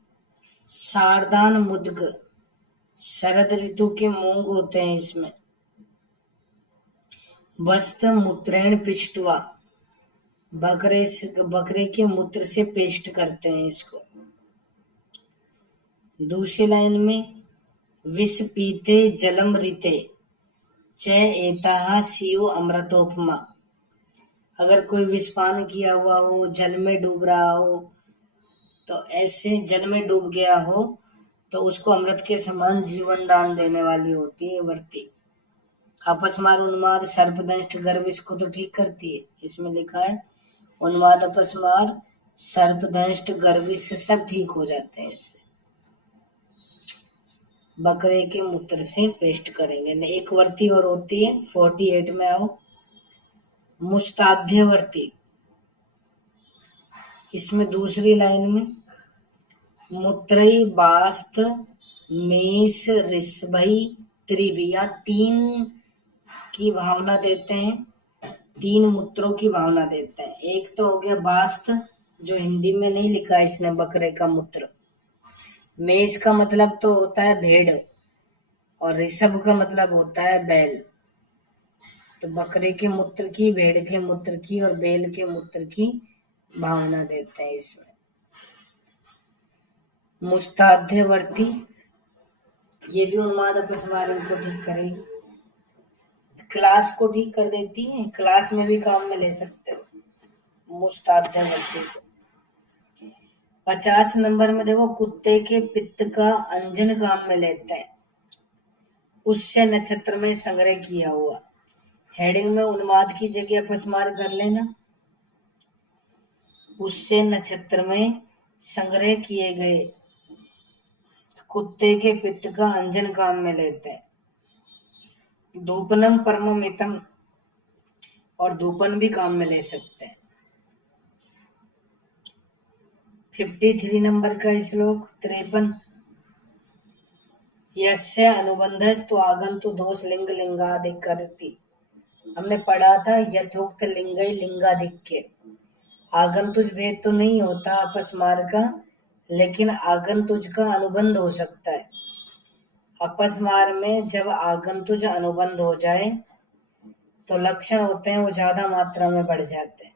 सारदान मुद्ग। शरद ऋतु के मूंग होते हैं इसमें। वस्त मूत्रेण पिष्टवा, बकरे के मूत्र से पेस्ट करते हैं इसको। दूसरी लाइन में विष पीते जलम रीते च एताः स्युः अमृतोपमा। अगर कोई विषपान किया हुआ हो, जल में डूब रहा हो, तो ऐसे जल में डूब गया हो तो उसको अमृत के समान जीवन दान देने वाली होती है वर्ती। अपस्मार, उन्माद, सर्पदंष्ट, गर्व इसको तो ठीक करती है। इसमें लिखा है उन्माद, अपस्मार, सर्पदंष्ट, गर्विश सब ठीक हो जाते हैं इससे। बकरे के मूत्र से पेस्ट करेंगे। एक वर्ती और होती है 48 में आओ, मुस्ताध्यवर्ती। इसमें दूसरी लाइन में मूत्रई बास्त मेष ऋषभई त्रिभिया, तीन की भावना देते हैं, तीन मूत्रों की भावना देते हैं। एक तो हो गया बास्त, जो हिंदी में नहीं लिखा इसने, बकरे का मूत्र। मेष का मतलब तो होता है भेड़, और ऋषभ का मतलब होता है बैल। तो बकरे के मूत्र की, भेड़ के मूत्र की और बैल के मूत्र की भावना देते हैं इसमें। मुस्ताध्यवर्ती, ये भी उन्माद अपस्मार को ठीक करेगी। क्लास को ठीक कर देती है, क्लास में भी काम में ले सकते हो मुस्ताध्यवर्ती को। 50 नंबर में देखो, कुत्ते के पित्त का अंजन काम में लेते हैं। पुष्य नक्षत्र में संग्रह किया हुआ। हेडिंग में उन्माद की जगह अपस्मार कर लेना। पुष्य नक्षत्र में संग्रह किए गए कुत्ते के पित्त का अंजन काम में लेते हैं। धूपनम परममितम, और धूपन भी काम में ले सकते हैं। 53 नंबर का श्लोक 53। यस्य अनुबंधस्तु आगंतु दोष लिंग लिंगाधिकरति। हमने पढ़ा था यथोक्त लिंगई लिंगाधिक्य। आगंतुज भेद तो नहीं होता अपस्मार का, लेकिन आगंतुज का अनुबंध हो सकता है। अपस्मार में जब आगंतुज अनुबंध हो जाए तो लक्षण होते हैं वो ज्यादा मात्रा में बढ़ जाते हैं।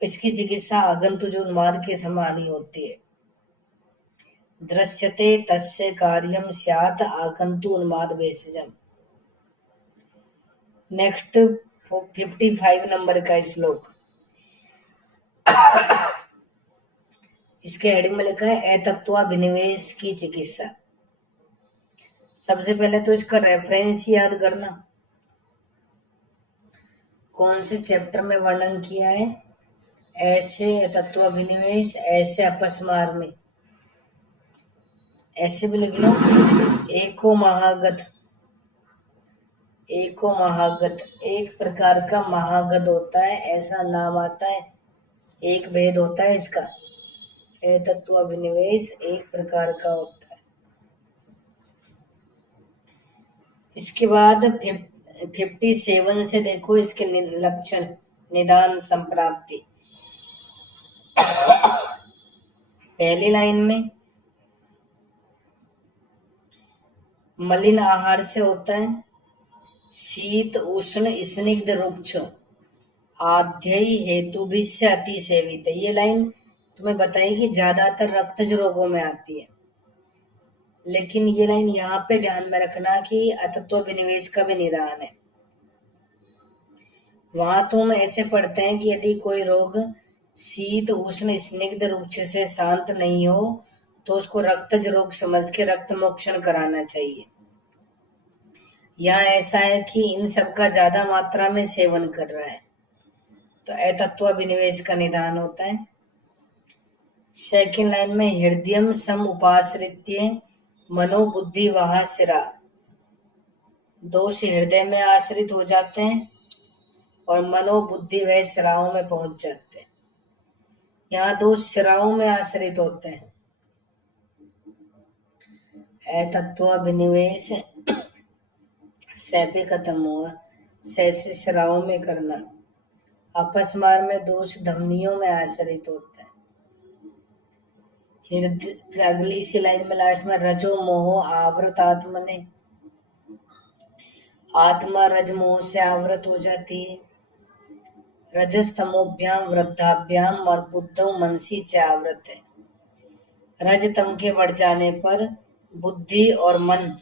इसकी चिकित्सा आगंतुज उन्माद के समान ही होती है। दृश्यते तस्य कार्यम स्यात् आगंतु उन्माद भेषजम। नेक्स्ट 55 नंबर का श्लोक। इसके हेडिंग में लिखा है अतत्वाभिनिवेश की चिकित्सा। सबसे पहले तो इसका रेफरेंस याद करना, कौन से चैप्टर में वर्णन किया है। ऐसे तत्वाभिनिवेश, ऐसे अपस्मार में, ऐसे भी लिख लो। एको महागत, एको महागत एक प्रकार का महागत होता है, ऐसा नाम आता है। एक भेद होता है इसका। तत्वाभिनिवेश एक प्रकार का होता है। इसके बाद 57 से देखो इसके लक्षण, निदान, संप्राप्ति। पहली लाइन में मलिन आहार से होता है। शीत उष्ण स्निग्ध रुक्ष आध्ययी हेतु भी से अति सेवित। ये लाइन तुम्हें बताएगी ज्यादातर रक्तज रोगों में आती है, लेकिन ये लाइन यहाँ पे ध्यान में रखना कि अतत्व विनिवेश का भी निदान है। वहां तो हम ऐसे पढ़ते हैं कि यदि कोई रोग शीत उष्ण स्निग्ध रुक्ष से शांत नहीं हो तो उसको रक्तज रोग समझ के रक्त मोक्षण कराना चाहिए। यहाँ ऐसा है कि इन सब का ज्यादा मात्रा में सेवन कर रहा है, तो अतत्वाभिनिवेश का निदान होता है। सेकंड लाइन में हृदयम सम उपाश्रित्य मनोबुद्धि वहा सिरा। दोष हृदय में आश्रित हो जाते हैं और मनोबुद्धि वह सिराओं में पहुंच जाते हैं। यहाँ दोष सिराओं में आश्रित होते हैं। अतत्वाभिनिवेश सै पे खत्म हुआ, सै से सराओं में करना। अपस्मार में दोष धमनियों में आश्रित होता है। फिर अगली इसी लाइन में लास्ट में रजो मोहो आवृत आत्मने, आत्मा रज मोह से आवृत हो जाती है। रजस्तमोभ्याम वृद्धाभ्याम और बुद्धौ मनसी से आवृत है। रज तम के बढ़ जाने पर बुद्धि और मन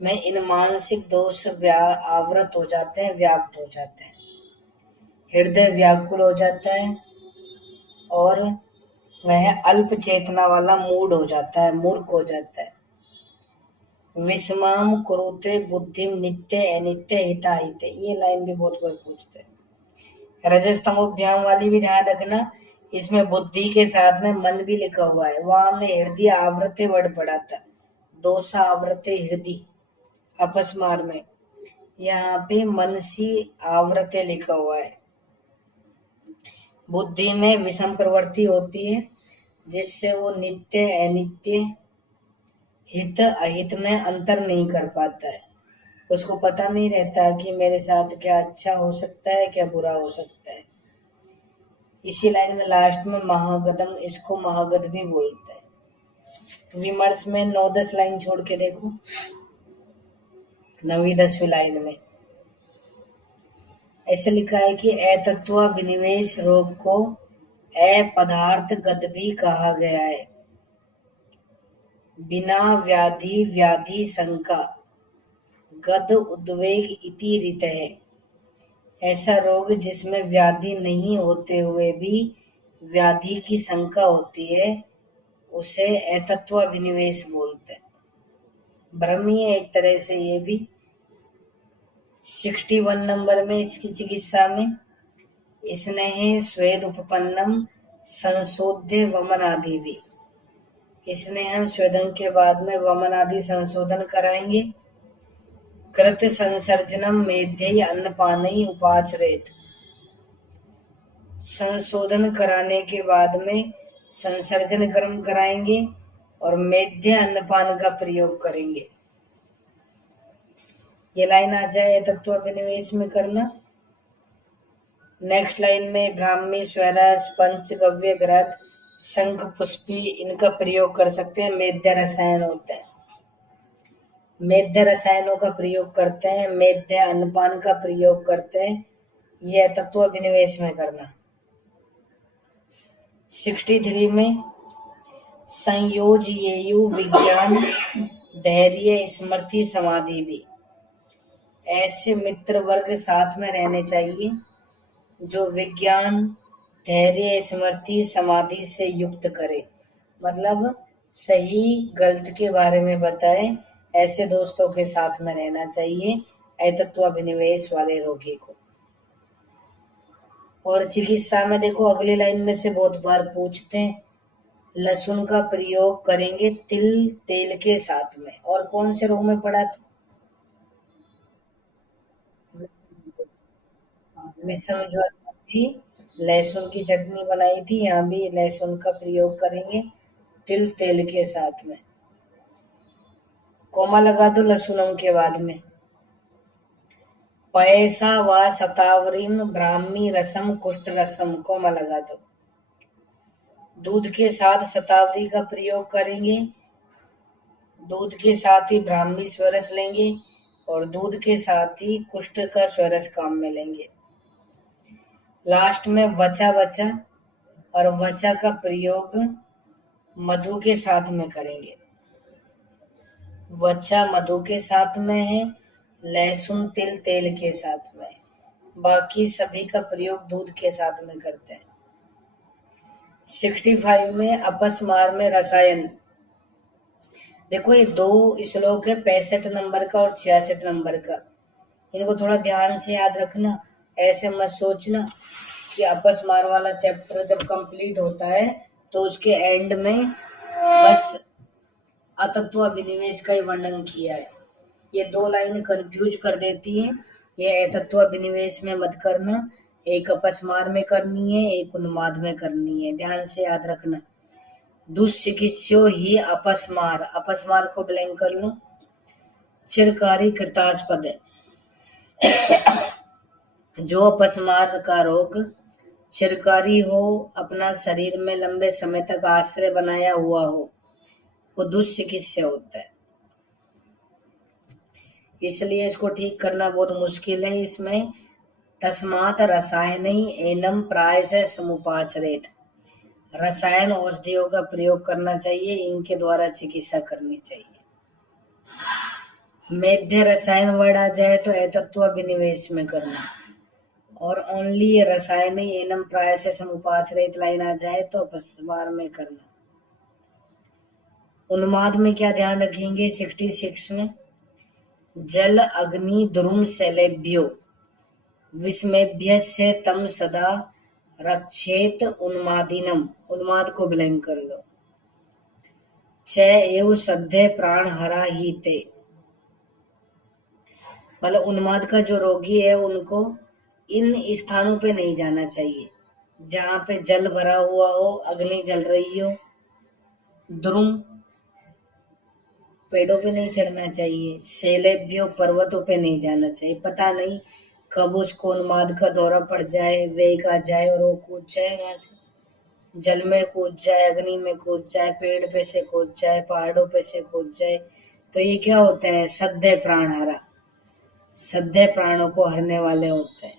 में इन मानसिक दोष आवृत हो जाते हैं, व्याप्त हो जाते हैं। हृदय व्याकुल हो जाता है और वह अल्प चेतना वाला मूड हो जाता है, मूर्ख हो जाता है। विस्माम कुरुते बुद्धिम नित्य अनित्य हिताहित, ये लाइन भी बहुत बार पूछते हैं। रजस्तमोभ्याम वाली भी ध्यान रखना, इसमें बुद्धि के साथ में मन भी लिखा हुआ है। वहां हमने हृदय आवृत्ति वर्ड पढ़ा था, दोषा आवृत्ति हृदय अपस्मार में, यहाँ पे मनसी आवृत्ति लिखा हुआ है। बुद्धि में विषम प्रवृत्ति होती है, जिससे वो नित्य अनित्य हित अहित में अंतर नहीं कर पाता है। उसको पता नहीं रहता कि मेरे साथ क्या अच्छा हो सकता है, क्या बुरा हो सकता है। इसी लाइन में लास्ट में महागदम, इसको महागद भी बोलते हैं। विमर्श में 9-10 लाइन छोड़ के देखो, 9वीं-10वीं लाइन में ऐसे लिखा है कि अतत्व विनिवेश रोग को अपदार्थ गद भी कहा गया है। बिना व्याधि व्याधि शंका गद उद्वेग इति रीत है। ऐसा रोग जिसमें व्याधि नहीं होते हुए भी व्याधि की शंका होती है, उसे अतत्व विनिवेश बोलते हैं। भ्रम ही है एक तरह से ये भी। 61 नंबर में इसकी चिकित्सा में स्नेह स्वेद उपपन्नम संशोध्य वमन आदि भी, स्नेह स्वेदन के बाद में वमन आदि संशोधन कराएंगे। कृत संसर्जनम मेध्यई अन्नपानई उपाचरेत, संशोधन कराने के बाद में संसर्जन कर्म कराएंगे और मेध्य अन्नपान का प्रयोग करेंगे। ये लाइन आ जाए तत्व विनिवेश में करना। नेक्स्ट लाइन में ब्राह्मी स्वरस पंचगव्य ग्रथ शंख पुष्पी, इनका प्रयोग कर सकते हैं। मेध्य रसायन होते हैं, मेध्य रसायनों का प्रयोग करते हैं, मेध्य अन्नपान का प्रयोग करते हैं। यह तत्व विनिवेश में करना। 63 में संयोजयेयु विज्ञान धैर्य स्मृति समाधि भी, ऐसे मित्र वर्ग साथ में रहने चाहिए जो विज्ञान धैर्य स्मृति समाधि से युक्त करे, मतलब सही गलत के बारे में बताए। ऐसे दोस्तों के साथ में रहना चाहिए अतत्व विनिवेश वाले रोगी को। और चिकित्सा में देखो अगली लाइन में से बहुत बार पूछते हैं, लहसुन का प्रयोग करेंगे तिल तेल के साथ में। और कौन से रोग में पड़ा था? विषम ज्वर में भी लहसुन की चटनी बनाई थी, यहाँ भी लहसुन का प्रयोग करेंगे तिल तेल के साथ में। कोमा लगा दो लहसुनम के बाद में। पैसा व शतावरीम ब्राह्मी रसम कुष्ठ रसम, कोमा लगा दो। दूध के साथ शतावरी का प्रयोग करेंगे, दूध के साथ ही ब्राह्मी स्वरस लेंगे और दूध के साथ ही कुष्ठ का स्वरस काम में लेंगे। लास्ट में वचा वचा, और वचा का प्रयोग मधु के साथ में करेंगे। वचा मधु के साथ में है, लहसुन तिल तेल के साथ में, बाकी सभी का प्रयोग दूध के साथ में करते हैं। 65 में अपस्मार में रसायन, देखो ये 2 श्लोक है, 65 नंबर का और 66 नंबर का। इनको थोड़ा ध्यान से याद रखना। ऐसे मत सोचना कि अपस्मार वाला चैप्टर जब कंप्लीट होता है तो उसके एंड में बस अतत्व विनिवेश का ही वर्णन किया है। ये 2 लाइन कंफ्यूज कर देती है। ये अतत्व विनिवेश में मत करना, एक अपस्मार में करनी है, एक उन्माद में करनी है। ध्यान से याद रखना। दुष्चिकित्सो ही अपस्मार, अपस्मार को ब्लैंक कर लो चिरकारी कृतास्पद है। जो अपस्मार का रोग चिरकारी हो, अपना शरीर में लंबे समय तक आश्रय बनाया हुआ हो, वो दुष्चिकित्सा होता है। इसलिए इसको ठीक करना बहुत मुश्किल है। इसमें तस्मात् रसायनई एनम प्रायशः समुपाचरेत, रसायन औषधियों का प्रयोग करना चाहिए, इनके द्वारा चिकित्सा करनी चाहिए। मेध्य रसायन वर्ड आ जाए तो एतत्व विनिवेश में करना, और ओनली रसायन एनम प्रायशः समुपाचरेत लाइन आ जाए तो अपस्मार में करना। उन्माद में क्या ध्यान रखेंगे 66 में, जल अग्नि द्रुम शैलेभ्यो विस्मेभ्यस्य तम सदा रक्षेत उन्मादिनम, उन्माद को ब्लैंक कर लो। च एव सद्य प्राण हरा ही ते, मतलब उन्माद का जो रोगी है उनको इन स्थानों पे नहीं जाना चाहिए जहां पे जल भरा हुआ हो, अग्नि जल रही हो, द्रुम पेड़ों पे नहीं चढ़ना चाहिए, शैलेभ्यो पर्वतों पे नहीं जाना चाहिए। पता नहीं कब उसको उन्माद का दौरा पड़ जाए, वेग आ जाए और वो कूद जाए वहां से, जल में कूद जाए, अग्नि में कूद जाए, पेड़ पे से कूद जाए, पहाड़ों पे से कूद जाए, तो ये क्या होते हैं, सद्य प्राण हरा, सद्य प्राणों को हरने वाले होते हैं।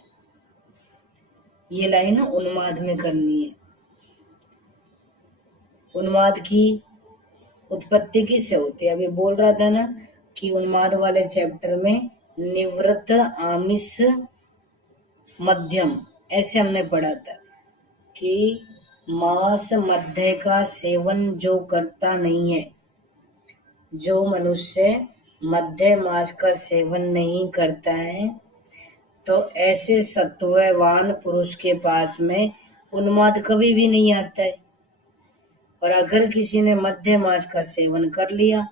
ये लाइन उन्माद में करनी है। उन्माद की उत्पत्ति किससे होती है, अभी बोल रहा था ना कि उन्माद वाले चैप्टर में निवृत्त आमिष मध्यम, ऐसे हमने पढ़ा था कि मांस मध्य का सेवन जो करता नहीं है, जो मनुष्य मध्य मांस का सेवन नहीं करता है, तो ऐसे सत्ववान पुरुष के पास में उन्माद कभी भी नहीं आता है। और अगर किसी ने मध्य मांस का सेवन कर लिया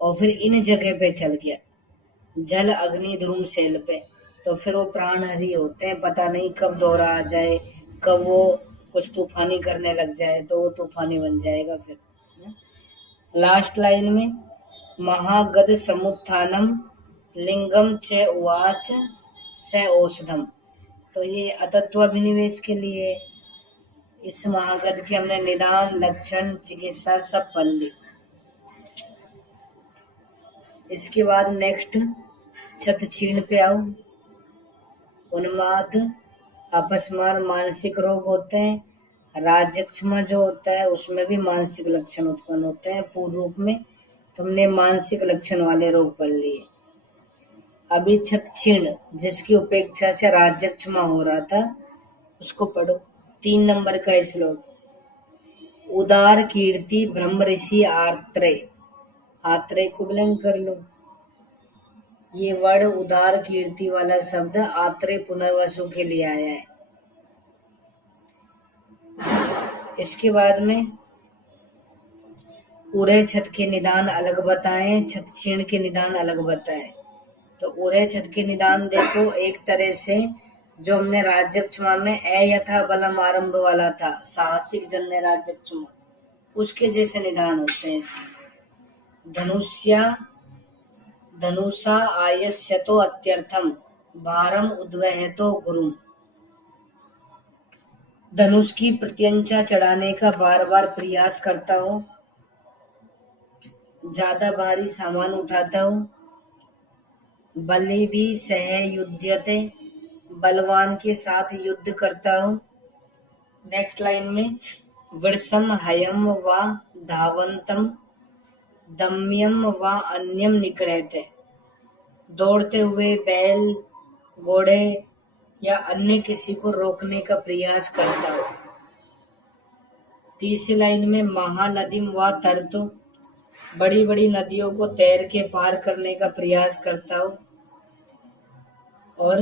और फिर इन जगह पे चल गया, जल अग्नि द्रुम शैल पे, तो फिर वो प्राणहरी होते हैं। पता नहीं कब दौरा आ जाए, कब वो कुछ तूफानी करने लग जाए तो वो तूफानी बन जाएगा फिर। लास्ट लाइन में महागद समुत्थानम लिंगम च उवाच स औषधम, तो ये अतत्वाभिनिवेश के लिए इस महागद के हमने निदान लक्षण चिकित्सा सब पढ़ ली। इसके बाद नेक्स्ट छतछीण पे आओ। उन्माद अपस्मार मानसिक रोग होते हैं, राजक्षमा जो होता है उसमें भी मानसिक लक्षण उत्पन्न होते हैं। पूर्व रूप में तुमने मानसिक लक्षण वाले रोग पढ़ लिए। अभी छतछीण जिसकी उपेक्षा से राजक्षमा हो रहा था उसको पढ़ो। 3 नंबर का श्लोक, उदार कीर्ति ब्रह्म ऋषि आत्रेय, आत्रेय को ब्लैंक कर लो। ये वर्ड उदार कीर्ति वाला शब्द आत्रेय पुनर्वसु के लिए आया है। इसके बाद में उरय छत के निदान अलग बताएं, छतछीण के निदान अलग बताएं। तो उरय छत के निदान देखो, एक तरह से जो हमने राजक्षमा में अयथा बलम आरंभ वाला था, साहसिक जन्य राजक्षमा, उसके जैसे निदान होते हैं इसके। धनुषा आयस्यतो अत्यर्थम भारम उद्वहतो गुरुम, धनुष की प्रत्यंचा चढ़ाने का बार बार प्रयास करता हो, ज्यादा भारी सामान उठाता हो। बलि भी सह युध्यते, बलवान के साथ युद्ध करता हो। नेक्स्ट लाइन में वृषम हयम व धावंतम दम्यम व अन्यम निकरहते, दौड़ते हुए बैल घोड़े या अन्य किसी को रोकने का प्रयास करता हो। तीसरी लाइन में महानदीम व तरतु, बड़ी बड़ी नदियों को तैर के पार करने का प्रयास करता हो। और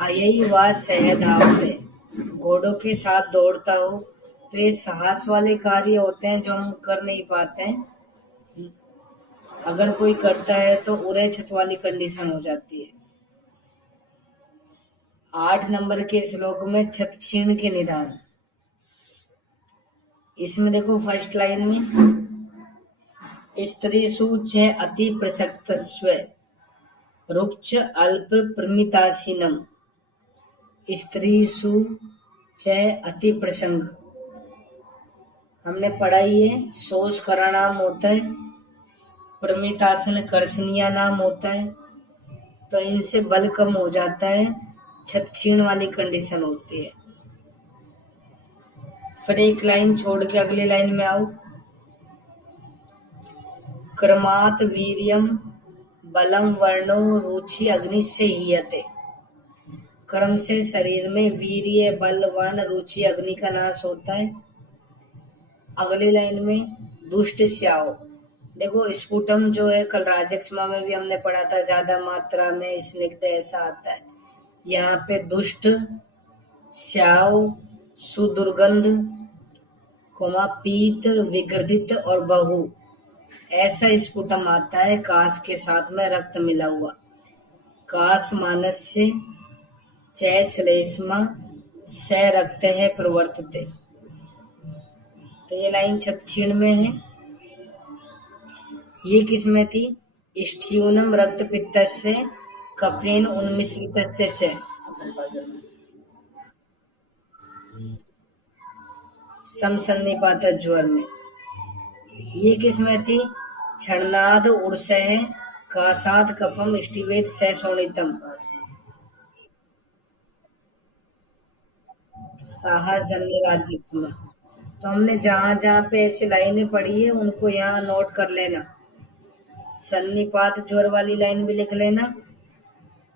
हयई व सह धावते, घोड़ों के साथ दौड़ता हो। तो ये साहस वाले कार्य होते हैं जो हम कर नहीं पाते हैं। अगर कोई करता है तो उरय छत वाली कंडीशन हो जाती है। 8 नंबर के श्लोक में छतछीण के निदान। इसमें देखो फर्स्ट लाइन में स्त्रीषु च अति प्रसक्तस्व रुक्च अल्प प्रमितासीनम स्त्रीषु च अति प्रसंग। हमने पढ़ा ही है, सोच करा नाम होता है, प्रमितासन कर्षणीय नाम होता है, तो इनसे बल कम हो जाता है, छत छीण वाली कंडीशन होती है। फिर एक लाइन छोड़ के अगली लाइन में आओ। क्रमात् वीर्यम बलम वर्णो रुचि अग्नि से हीयते। क्रम से शरीर में वीर्य बल वर्ण रुचि अग्नि का नाश होता है। अगली लाइन में दुष्ट श्याव। देखो स्फुटम जो है कल राजक्षमा में भी हमने पढ़ा था, ज्यादा मात्रा में स्निग्ध ऐसा आता है। यहाँ पे दुष्ट श्याव सुदुर्गंध पीत विगर्धित और बहु ऐसा स्फुटम आता है, काश के साथ में रक्त मिला हुआ। काश मानस्य च श्लेष्मा स रक्त है प्रवर्तते। तो ये लाइन छत्तीण में है। ये किस में थी? स्ट्यूनम रक्त पित्तस्य कफेन उन्मिश्रितस्य च। समसन्निपात ज्वर में। ये किस में थी? क्षणनाद उर्सह कासात कफम स्टिवेत स शोणितम साहजन्य राज्य में। तो हमने जहां जहां पे ऐसी लाइनें पढ़ी है उनको यहाँ नोट कर लेना। सन्निपात ज्वर वाली लाइन भी लिख लेना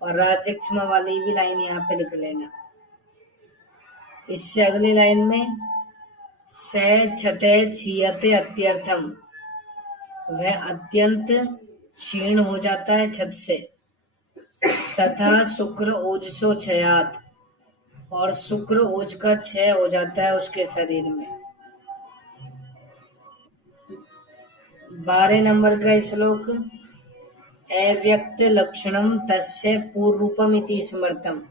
और राजक्षमा वाली भी लाइन यहाँ पे लिख लेना। इससे अगली लाइन में स छते क्षीयते अत्यर्थम, वह अत्यंत क्षीण हो जाता है छत से। तथा शुक्र ओजसो क्षयात, और शुक्र ओज का क्षय हो जाता है उसके शरीर में। 12 नंबर का श्लोक। अव्यक्त लक्षणम तस्य पूर्वरूपम इति स्मृतम।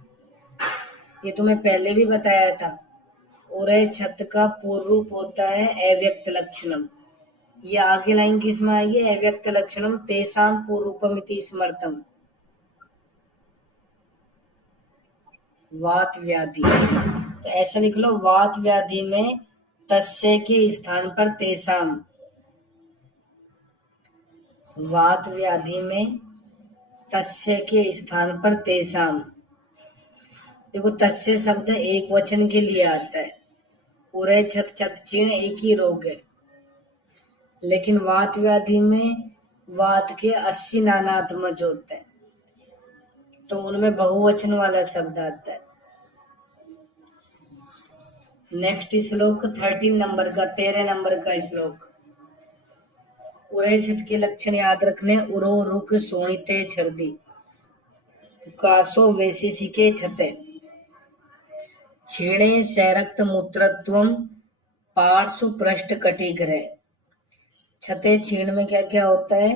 ये तुम्हें पहले भी बताया था। और छत का पूर्व रूप होता है अव्यक्त लक्षणम। ये आगे लाइन किसमें आएगी? अव्यक्त लक्षणम तेषाम पूर्वरूपम इति स्मृतम। वात व्याधि, तो ऐसा लिख लो, वात व्याधि में तस्य के स्थान पर तेषाम। वात व्याधि में तस्य के स्थान पर तेषाम। देखो तस्य शब्द एक वचन के लिए आता है। उरे छत छत्तीण एक ही रोग है, लेकिन वात व्याधि में वात के 80 नानात्मज होते हैं, तो उनमें बहुवचन वाला शब्द आता है। नेक्स्ट श्लोक 13 नंबर का, 13 नंबर का श्लोक। उरे छत के लक्षण याद रखने। उरो रुक सोणिते छर्दी कासो वैशिषिके छते छीणे सैरक्त मूत्रत्वम पार्श्व पृष्ठ कटिग्रह। छते छीण में क्या क्या होता है?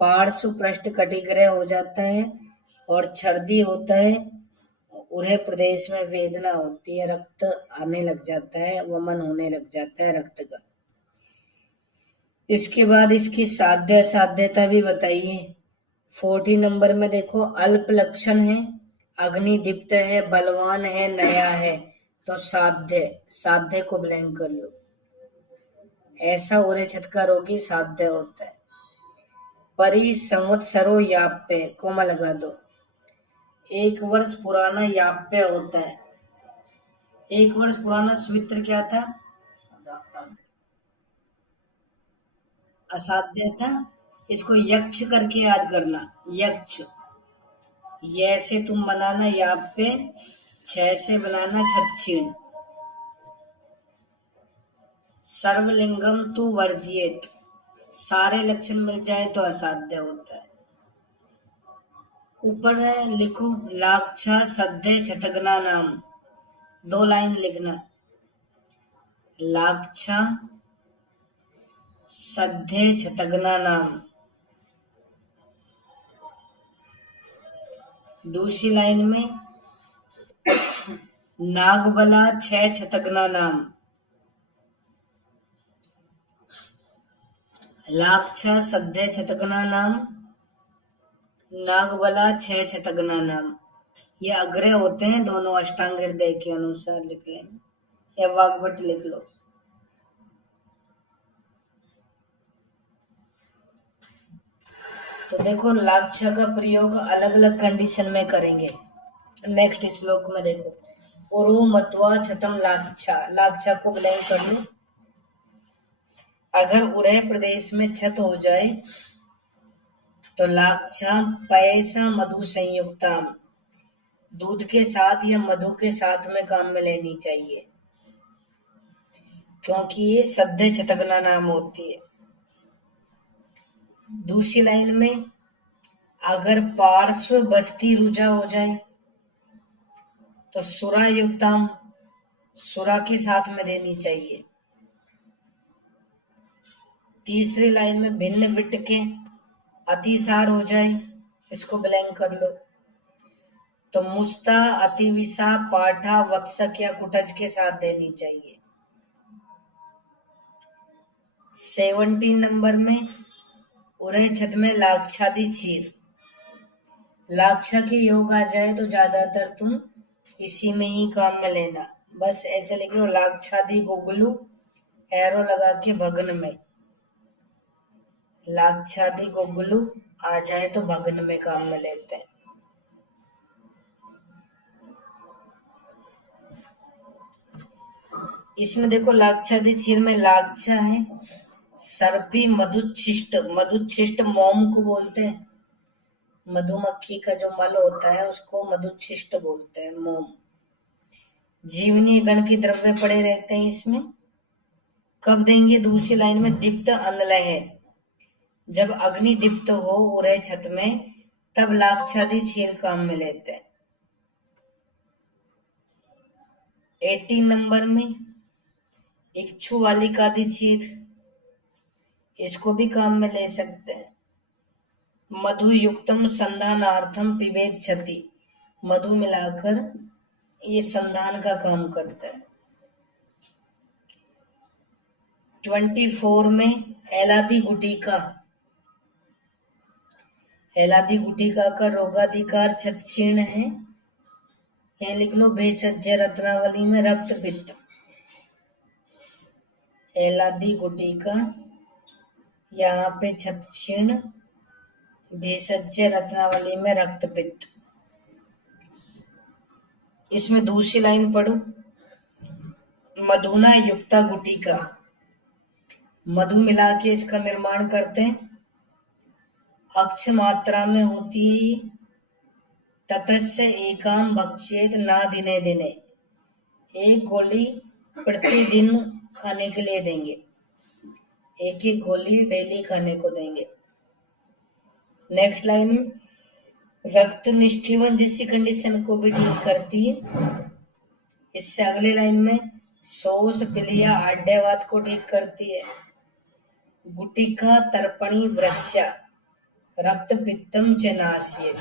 पार्श्व पृष्ठ कटिग्रह हो जाता है और छर्दी होता है। उन्हें प्रदेश में वेदना होती है, रक्त आने लग जाता है, वमन होने लग जाता है रक्त का। इसके बाद इसकी साध्य साध्यता भी बताइए। 40 नंबर में देखो, अल्प लक्षण है, अग्नि दीप्त है, बलवान है, नया है, तो साध्य, साध्य को ब्लैंक कर लो। ऐसा उरे छत का रोगी साध्य होता है। परि संवत्सरो याप्य, कोमा लगा दो। 1 वर्ष पुराना याप्य होता है। 1 वर्ष पुराना सूत्र क्या था? असाध्य था। इसको यक्ष करके याद करना, यक्ष। ये से तुम बनाना याप्य, 6 से बनाना छत्छीण। सर्वलिंगम तू वर्जियेत, सारे लक्षण मिल जाए तो असाध्य होता है। ऊपर लिखो, लाक्षा सद्धे छतगना नाम, 2 लाइन लिखना। लाक्षा सद्धे छतगना नाम। दूसरी लाइन में नागबला 6 छतगना नाम। लाक्षा सद्धे छतगना नाम, नागबला छह छतगना नाम। ये अग्रह होते हैं दोनों, अष्टांग हृदय के अनुसार लिख लें या वाग्भट लिख लो। तो देखो लाक्षा का प्रयोग अलग अलग कंडीशन में करेंगे। नेक्स्ट श्लोक में देखो, उरु मत्वा छतम लाक्षा, लाक्षा को ब्लैंक कर लो। अगर उरह प्रदेश में छत हो जाए तो लाक्षा पैसा मधु संयुक्ता, दूध के साथ या मधु के साथ में काम में लेनी चाहिए, क्योंकि ये सद्य छतगना नाम होती है। दूसरी लाइन में, अगर पार्श्व बस्ती रुजा हो जाए तो सुरा युक्ताम, सुरा के साथ में देनी चाहिए। तीसरी लाइन में, भिन्न विट के अतिसार हो जाए, इसको ब्लैंक कर लो, तो मुस्ता अतिविसा पाठा वत्सक या कुटज के साथ देनी चाहिए। 17 नंबर में, उरह छत में लाक्षादि चीर, लाक्षा के योग आ जाए तो ज्यादातर तुम इसी में ही काम में लेना। बस ऐसे लिख लो, लाक्षादि गोगलू एरो लगा के भग्न में, लाक्षादि गोगलू आ जाए तो भग्न में काम में लेते हैं। इसमें देखो लाक्षादि चीर में लाक्षा है, सर्पी मधुच्छिष्ट, मधुच्छिष्ट मोम को बोलते हैं, मधुमक्खी का जो मल होता है उसको मधुच्छिष्ट बोलते हैं, मोम। जीवनी गण के द्रव्य पड़े रहते हैं इसमें। कब देंगे? दूसरी लाइन में, दीप्त अनलय है, जब अग्नि दीप्त हो उरह छत में तब लाक्षादि चीर काम में लेते हैं। 18 नंबर में, इच्छु वालिकादि चीर, इसको भी काम में ले सकते हैं। मधु युक्तम संधानार्थम पिबेद क्षति, मधु मिलाकर ये संधान का काम करता है। 24 में, एलादि गुटिका, एलादि गुटिका का रोगाधिकार छत क्षीण है, यह लिख लो, भेषज रत्नावली में रक्त पित्त, एलादि गुटिका यहाँ पे छत क्षीण, भेषज रत्नावली में रक्त पित्त। इसमें दूसरी लाइन पढ़ो, मधुना युक्ता गुटिका, मधु मिला के इसका निर्माण करते हैं, अक्ष मात्रा में होती है, ततस्य एकाम भक्षेत ना दिने दिने, एक गोली प्रतिदिन खाने के लिए देंगे, एक एक गोली डेली खाने को देंगे। नेक्स्ट लाइन में, रक्त निष्ठीवन जैसी कंडीशन को भी ठीक करती है। इससे अगली लाइन में, शोष पिलिया आड्यवात को ठीक करती है। गुटिका तर्पणी वृष्या रक्त पित्तम च नाश्येत,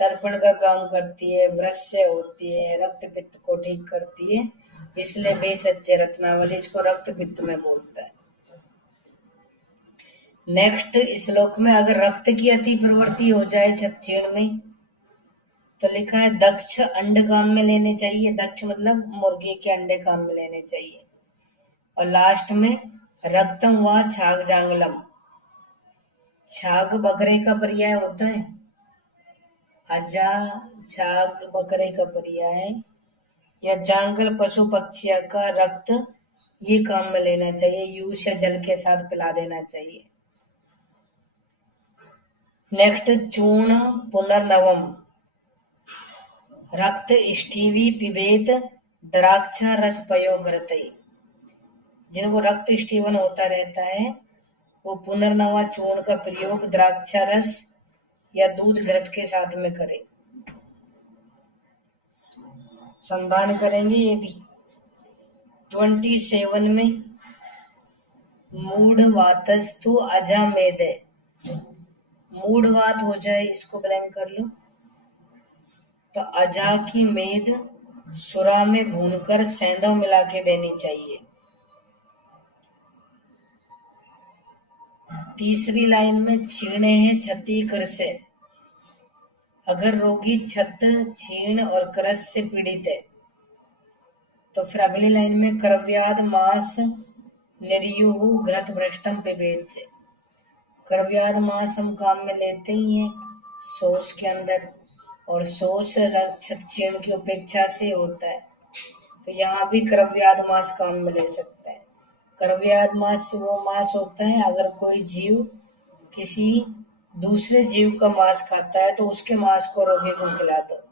तर्पण का काम करती है, वृष्य होती है, रक्त पित्त को ठीक करती है, इसलिए भेषज रत्नावली इसको रक्त पित्त में बोलता है। नेक्स्ट श्लोक में, अगर रक्त की अति प्रवृत्ति हो जाए छत क्षीण में तो लिखा है, दक्ष अंड काम में लेने चाहिए, दक्ष मतलब मुर्गे के अंडे काम में लेने चाहिए। और लास्ट में, रक्तम व छाग जांगलम, छाग बकरे का पर्याय होता है, अजा छाग बकरे का पर्याय है, या जांगल पशु पक्षिया का रक्त, ये काम में लेना चाहिए, यूष या जल के साथ पिला देना चाहिए। नेक्स्ट, चूर्ण पुनर्नवम, रक्त स्टीवी पिबेत द्राक्षा रस पयोघ्रते, जिनको रक्त स्टीवन होता रहता है वो पुनर्नवा चूर्ण का प्रयोग द्राक्षा रस या दूध घृत के साथ में करें, संधान करेंगे ये भी। 27 में, मूढ़ वातस्तु अजामेद, मूढ़ वात हो जाए इसको ब्लैंक कर लो, तो अजा की मेद सुरा में भूनकर सेंधव मिला के देनी चाहिए। तीसरी लाइन में, छीणे हैं छती कर से, अगर रोगी छत, छीण और करस से पीड़ित है तो फिर अगली लाइन में करव्याध मास निर्युहु घृत भ्रष्टम पिबेत से। करव्याध मास हम काम में लेते ही हैं शोष के अंदर, और शोष छत छीण की उपेक्षा से होता है, तो यहाँ भी करव्याध मास काम में ले सकते हैं। करव्याध मास वो मास होता है अगर कोई जीव किसी दूसरे जीव का मांस खाता है तो उसके मांस को रोगी को खिला दो।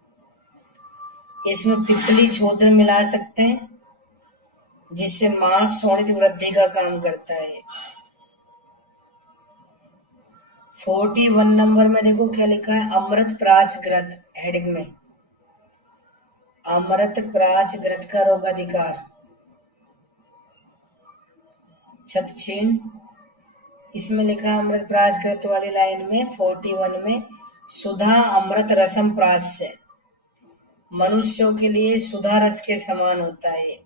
इसमें पिपली छोद्र मिला सकते हैं जिससे मांस शोणित वृद्धि का काम करता है। 41 नंबर में देखो क्या लिखा है, अमृत प्राश घृत हेडिंग में। अमृत प्राश घृत का रोगाधिकार छत छीण, इसमें लिखा है अमृत प्राश घृत वाली लाइन में 41 में सुधा अमृत रसम प्राश से। मनुष्यों के लिए सुधा रस के समान होता है।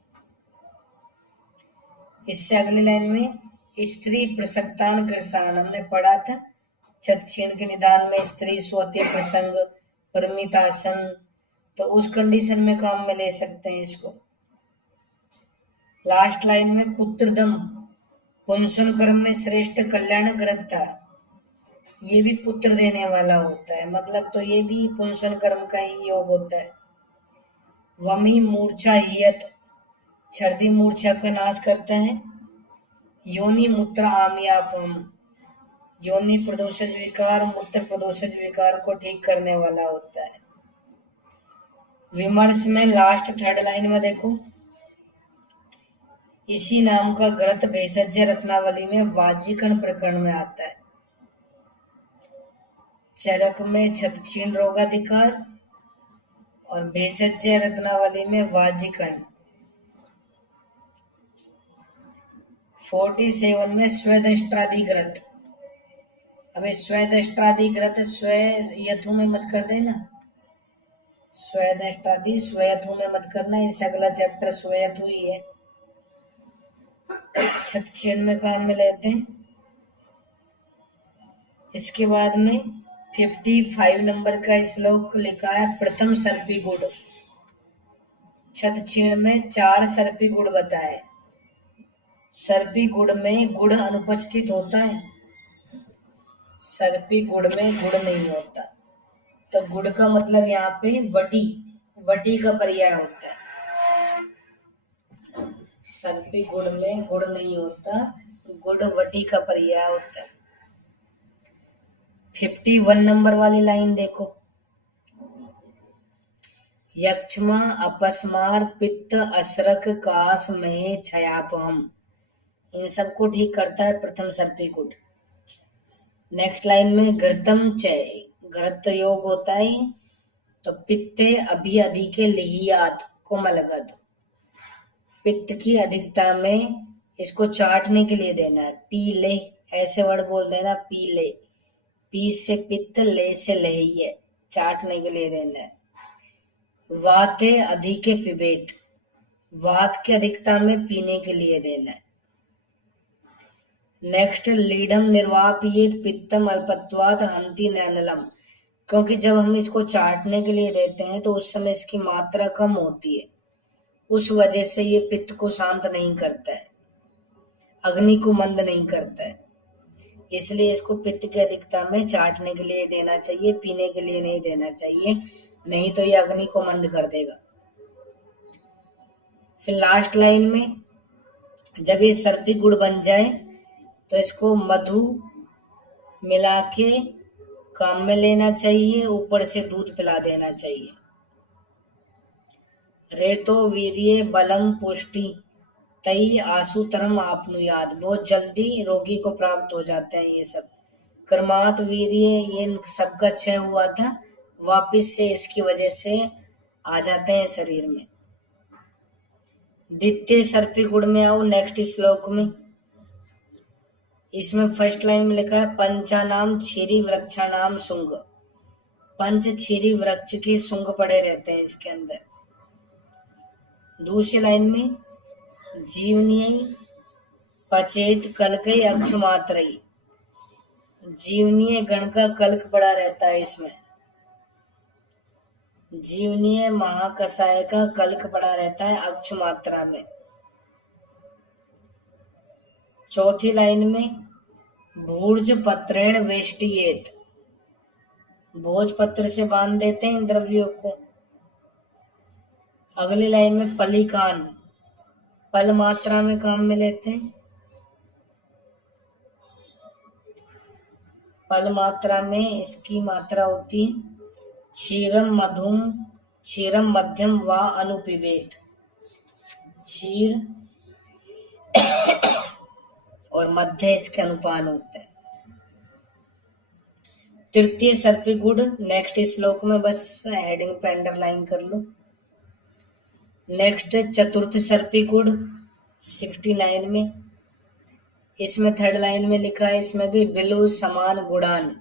इससे अगली लाइन में स्त्री प्रसक्तान कृषान हमने पढ़ा था छत छीण के निदान में, स्त्री स्वतीय प्रसंग परमितासन, तो उस कंडीशन में काम में ले सकते हैं इसको। लास्ट लाइन में पुत्रदम पुंसन कर्म में श्रेष्ठ कल्याण ग्रत था, ये भी पुत्र देने वाला होता है, मतलब तो ये भी पुंसन कर्म का ही योग होता है। वमी मूर्छा हियत, छर्दी मूर्छा का नाश करता है। योनि मूत्र आमियापम, योनि प्रदोषज विकार मूत्र प्रदोषज विकार को ठीक करने वाला होता है। विमर्श में लास्ट थर्ड लाइन में देखो, इसी नाम का ग्रंथ भेषज रत्नावली में वाजीकरण प्रकरण में आता है। चरक में छत छीण रोगाधिकार और भेषज रत्नावली में वाजीकरण। 47 में स्वदष्ट्रादिग्रत। अबे स्वदष्ट्रादिग्रत स्व यथु में मत कर देना, स्वदष्ट्रादि स्वयथु में मत करना, इस अगला चैप्टर स्वयथु ही है, छत छीण में काम में लेते हैं। इसके बाद में 55 नंबर का श्लोक लिखा है, प्रथम सर्पी गुड़। छत छीण में 4 सर्पी गुड़ बताए। सर्पी गुड़ में गुड़ अनुपस्थित होता है, सर्पी गुड़ में गुड़ नहीं होता, तो गुड़ का मतलब यहाँ पे वटी, वटी का पर्याय होता है। सर्पी गुड़ में गुड़ नहीं होता, गुड़ वटी का पर्याय होता है। 51 नंबर वाली लाइन देखो, यक्ष्मा अपस्मार पित्त असरक कास में छयापहम, इन सबको ठीक करता है प्रथम सर्पी गुड़। नेक्स्ट लाइन में घृतम चय, घृत योग होता है, तो पित्ते अभी अधिके लिहियात कोमलगद, पित्त की अधिकता में इसको चाटने के लिए देना है। पी ले, ऐसे वर्ड बोल देना, पी ले, पी से पित्त, ले से लही, चाटने के लिए देना है। वाते अधिके पिबेत, वात की अधिकता में पीने के लिए देना है। नेक्स्ट, लीढ़म निर्वापयेत पित्तम अल्पत्वात् हंति नैनलम, क्योंकि जब हम इसको चाटने के लिए देते हैं तो उस समय इसकी मात्रा कम होती है, उस वजह से ये पित्त को शांत नहीं करता है, अग्नि को मंद नहीं करता है, इसलिए इसको पित्त की अधिकता में चाटने के लिए देना चाहिए, पीने के लिए नहीं देना चाहिए, नहीं तो ये अग्नि को मंद कर देगा। फिर लास्ट लाइन में जब ये सर्पी गुड़ बन जाए तो इसको मधु मिला के काम में लेना चाहिए, ऊपर से दूध पिला देना चाहिए। रेतो वीर्ये बलम पुष्टि तई आसुतरम आपनुयाद, बहुत जल्दी रोगी को प्राप्त हो जाते हैं ये सब। कर्मात वीर्य, ये सबका क्षय हुआ था, वापिस से इसकी वजह से आ जाते हैं शरीर में। द्वितीय सर्पी गुड़ में आओ नेक्स्ट श्लोक में, इसमें फर्स्ट लाइन में लिखा है, पंचानाम छीरी वृक्षानाम सुंग, पंच छीरी वृक्ष के सुंग पड़े रहते हैं इसके अंदर। दूसरी लाइन में जीवनीय पचेत कलकई अक्षमात्रई, जीवनीय गण का कल्क पड़ा रहता है इसमें। जीवनीय महाकसाय का कल्क पड़ा रहता है अक्ष मात्रा में। चौथी लाइन में भूर्ज पत्रेण वेष्टियेत, भोजपत्र से बांध देते हैं इन द्रव्यों को। अगली लाइन में पलिकान, पल मात्रा में काम में लेते हैं। पल मात्रा में इसकी मात्रा होती है क्षीरम मधुम, क्षीरम मध्यम व अनुपिबेत। क्षीर और मध्य इसके अनुपान होते हैं। तृतीय सर्पी गुड़ नेक्स्ट श्लोक में, बस हेडिंग पे अंडरलाइन कर लो। नेक्स्ट चतुर्थ सर्पी गुड़ 69 में, इसमें थर्ड लाइन में लिखा है, इसमें भी बिलु समान गुणान।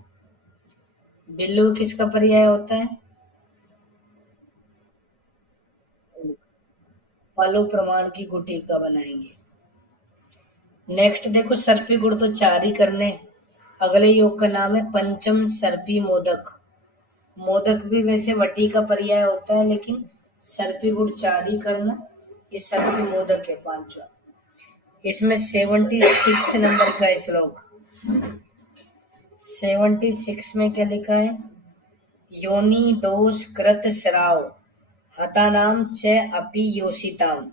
बिल्लू किसका पर्याय होता है? पलो प्रमाण की गुटी का बनाएंगे। नेक्स्ट देखो सर्पी गुड़ तो 4 ही करने। अगले योग का नाम है पंचम सर्पी मोदक। मोदक भी वैसे वटी का पर्याय होता है, लेकिन सर्पी गुड़ 4 ही करना। ये सर्पी मोदक है पांचवा। इसमें 76 नंबर का श्लोक। 76 में क्या लिखा है? योनि दोष कृत श्राव हतानाम च अपि योषिताम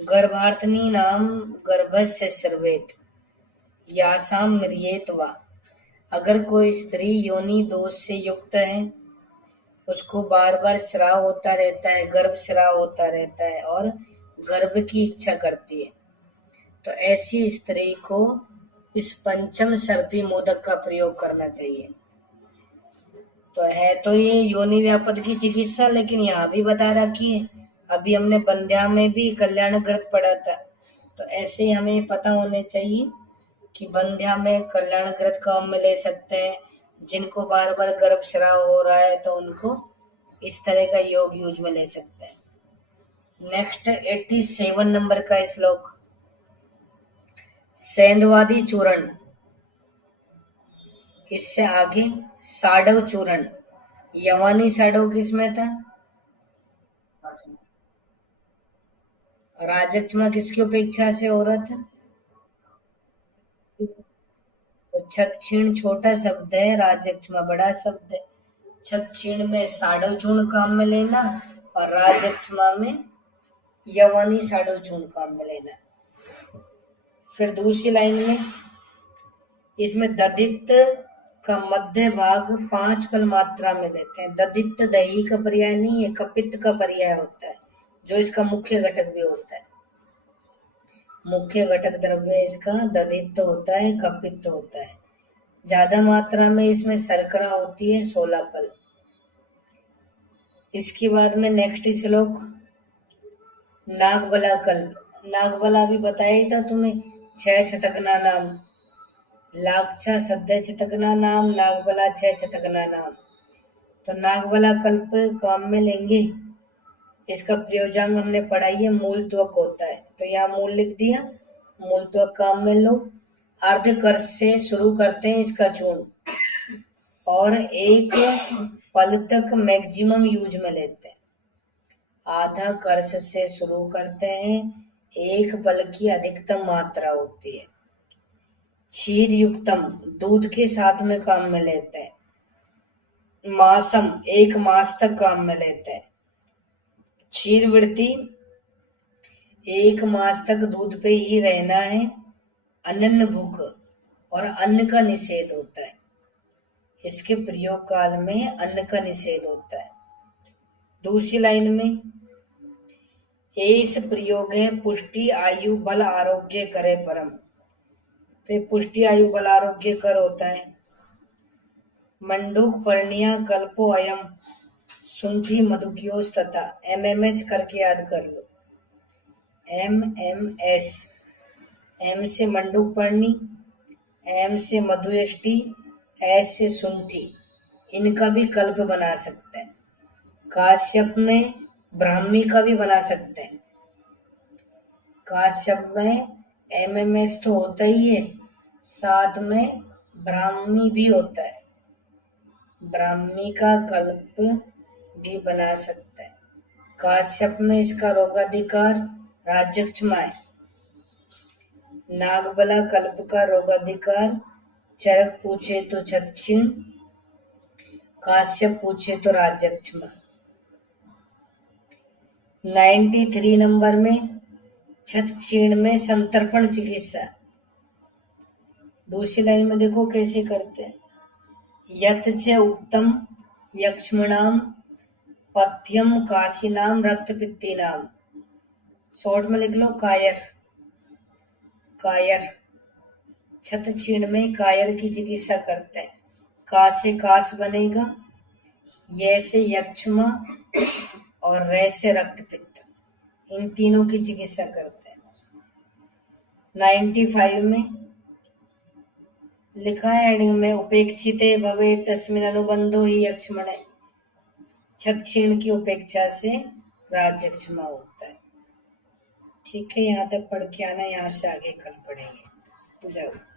गर्भार्थनी नाम गर्भस्य सर्वेत यासाम म्रियेत वा। अगर कोई स्त्री योनि दोष से युक्त है, उसको बार बार श्राव होता रहता है, गर्भ श्राव होता रहता है और गर्भ की इच्छा करती है, तो ऐसी स्त्री को इस पंचम सर्पी मोदक का प्रयोग करना चाहिए। तो है तो ये योनि व्यापद की चिकित्सा, लेकिन यहाँ भी बता रखी है। अभी हमने बंध्या में भी कल्याण ग्रत पढ़ा था, तो ऐसे ही हमें पता होने चाहिए कि बंध्या में कल्याण ग्रत काम में ले सकते हैं। जिनको बार बार गर्भ स्राव हो रहा है तो उनको इस तरह का योग यूज में ले सकते हैं। नेक्स्ट 87 नंबर का श्लोक। सेंधवादी चूर्ण, इससे आगे साडव चूर्ण। यवानी साडव किसमें था? राजक्षमा किसकी उपेक्षा से हो रहा था? तो छक्षीण छोटा शब्द है, राजक्षमा बड़ा शब्द है। छक्षीण में साडव चूर्ण काम में लेना और राजक्षमा में यवानी साडव चूर्ण काम में लेना। फिर दूसरी लाइन में इसमें दधित का मध्य भाग 5 कल मात्रा में लेते हैं। दधित दही का पर्याय नहीं है, कपित्त का पर्याय होता है, जो इसका मुख्य घटक भी होता है। मुख्य घटक द्रव्य इसका दधित होता है, कपित्त होता है। ज्यादा मात्रा में इसमें शर्करा होती है 16 पल। इसके बाद में नेक्स्ट श्लोक नागबला कल्प। नागबला भी बताया ही था तुम्हें, 6 छतकना नाम। लाक्षा सद्य छतकना नाम, नागबला 6 छतकना नाम। तो नागबला कल्प काम में लेंगे। इसका प्रयोजन हमने पढ़ाई है, मूल त्वक होता है, तो यहाँ मूल लिख दिया, मूल त्वक काम में लो। अर्ध कर्ष से शुरू करते हैं इसका चूर्ण और 1 पल तक मैक्सिमम यूज में लेते हैं। आधा कर्ष से शुरू करते हैं, 1 पल की अधिकतम मात्रा होती है। क्षीर युक्तम दूध के साथ में काम में लेते हैं। मासम 1 मास तक काम में लेते हैं। क्षीर वृत्ति 1 मास तक दूध पे ही रहना है। अनन्न भूख और अन्न का निषेध होता है। इसके प्रयोग काल में अन्न का निषेध होता है। दूसरी लाइन में एस प्रयोग है पुष्टि आयु बल आरोग्य करे परम। तो ये पुष्टि आयु बल आरोग्य कर होता है। मंडूक पर्णिया कल्पो अयम सुंठी मधुक्योस तथा एमएमएस करके याद कर लो। एमएमएस, एम से मंडूक पर्णी, एम से मधुयष्टि, एस से सुंठी, इनका भी कल्प बना सकते हैं। काश्यप में ब्राह्मी का भी बना सकते हैं। काश्यप में एमएमएस तो होता ही है, साथ में ब्राह्मी भी होता है। ब्राह्मी का कल्प भी बना सकता है। काश्यप में इसका रोगाधिकार राज्यक्षमा है। नागबला कल्प का रोगाधिकार चरक पूछे तो छतछीण, काश्यप पूछे तो राज्यक्षमा। 93 नंबर में छतछीण में संतर्पण चिकित्सा। दूसरी लाइन में देखो कैसे करते हैं। यथ च उत्तम यक्ष्मणाम पथ्यम काशीनाम रक्तपित्तीनाम। शॉर्ट में लिख लो कायर। कायर छतछीण में कायर की चिकित्सा करते हैं। का से काश बनेगा, ये से यक्ष्मा और रे से रक्तपित्त, इन तीनों की चिकित्सा करते हैं। 95 में लिखा है हेडिंग में उपेक्षिते भवे तस्मिन अनुबंधो ही यक्ष्मणे। छतछीण की उपेक्षा से राज्यक्षमा होता है। ठीक है, यहाँ तक पढ़ के आना, यहाँ से आगे कल पढ़ेंगे। जाओ।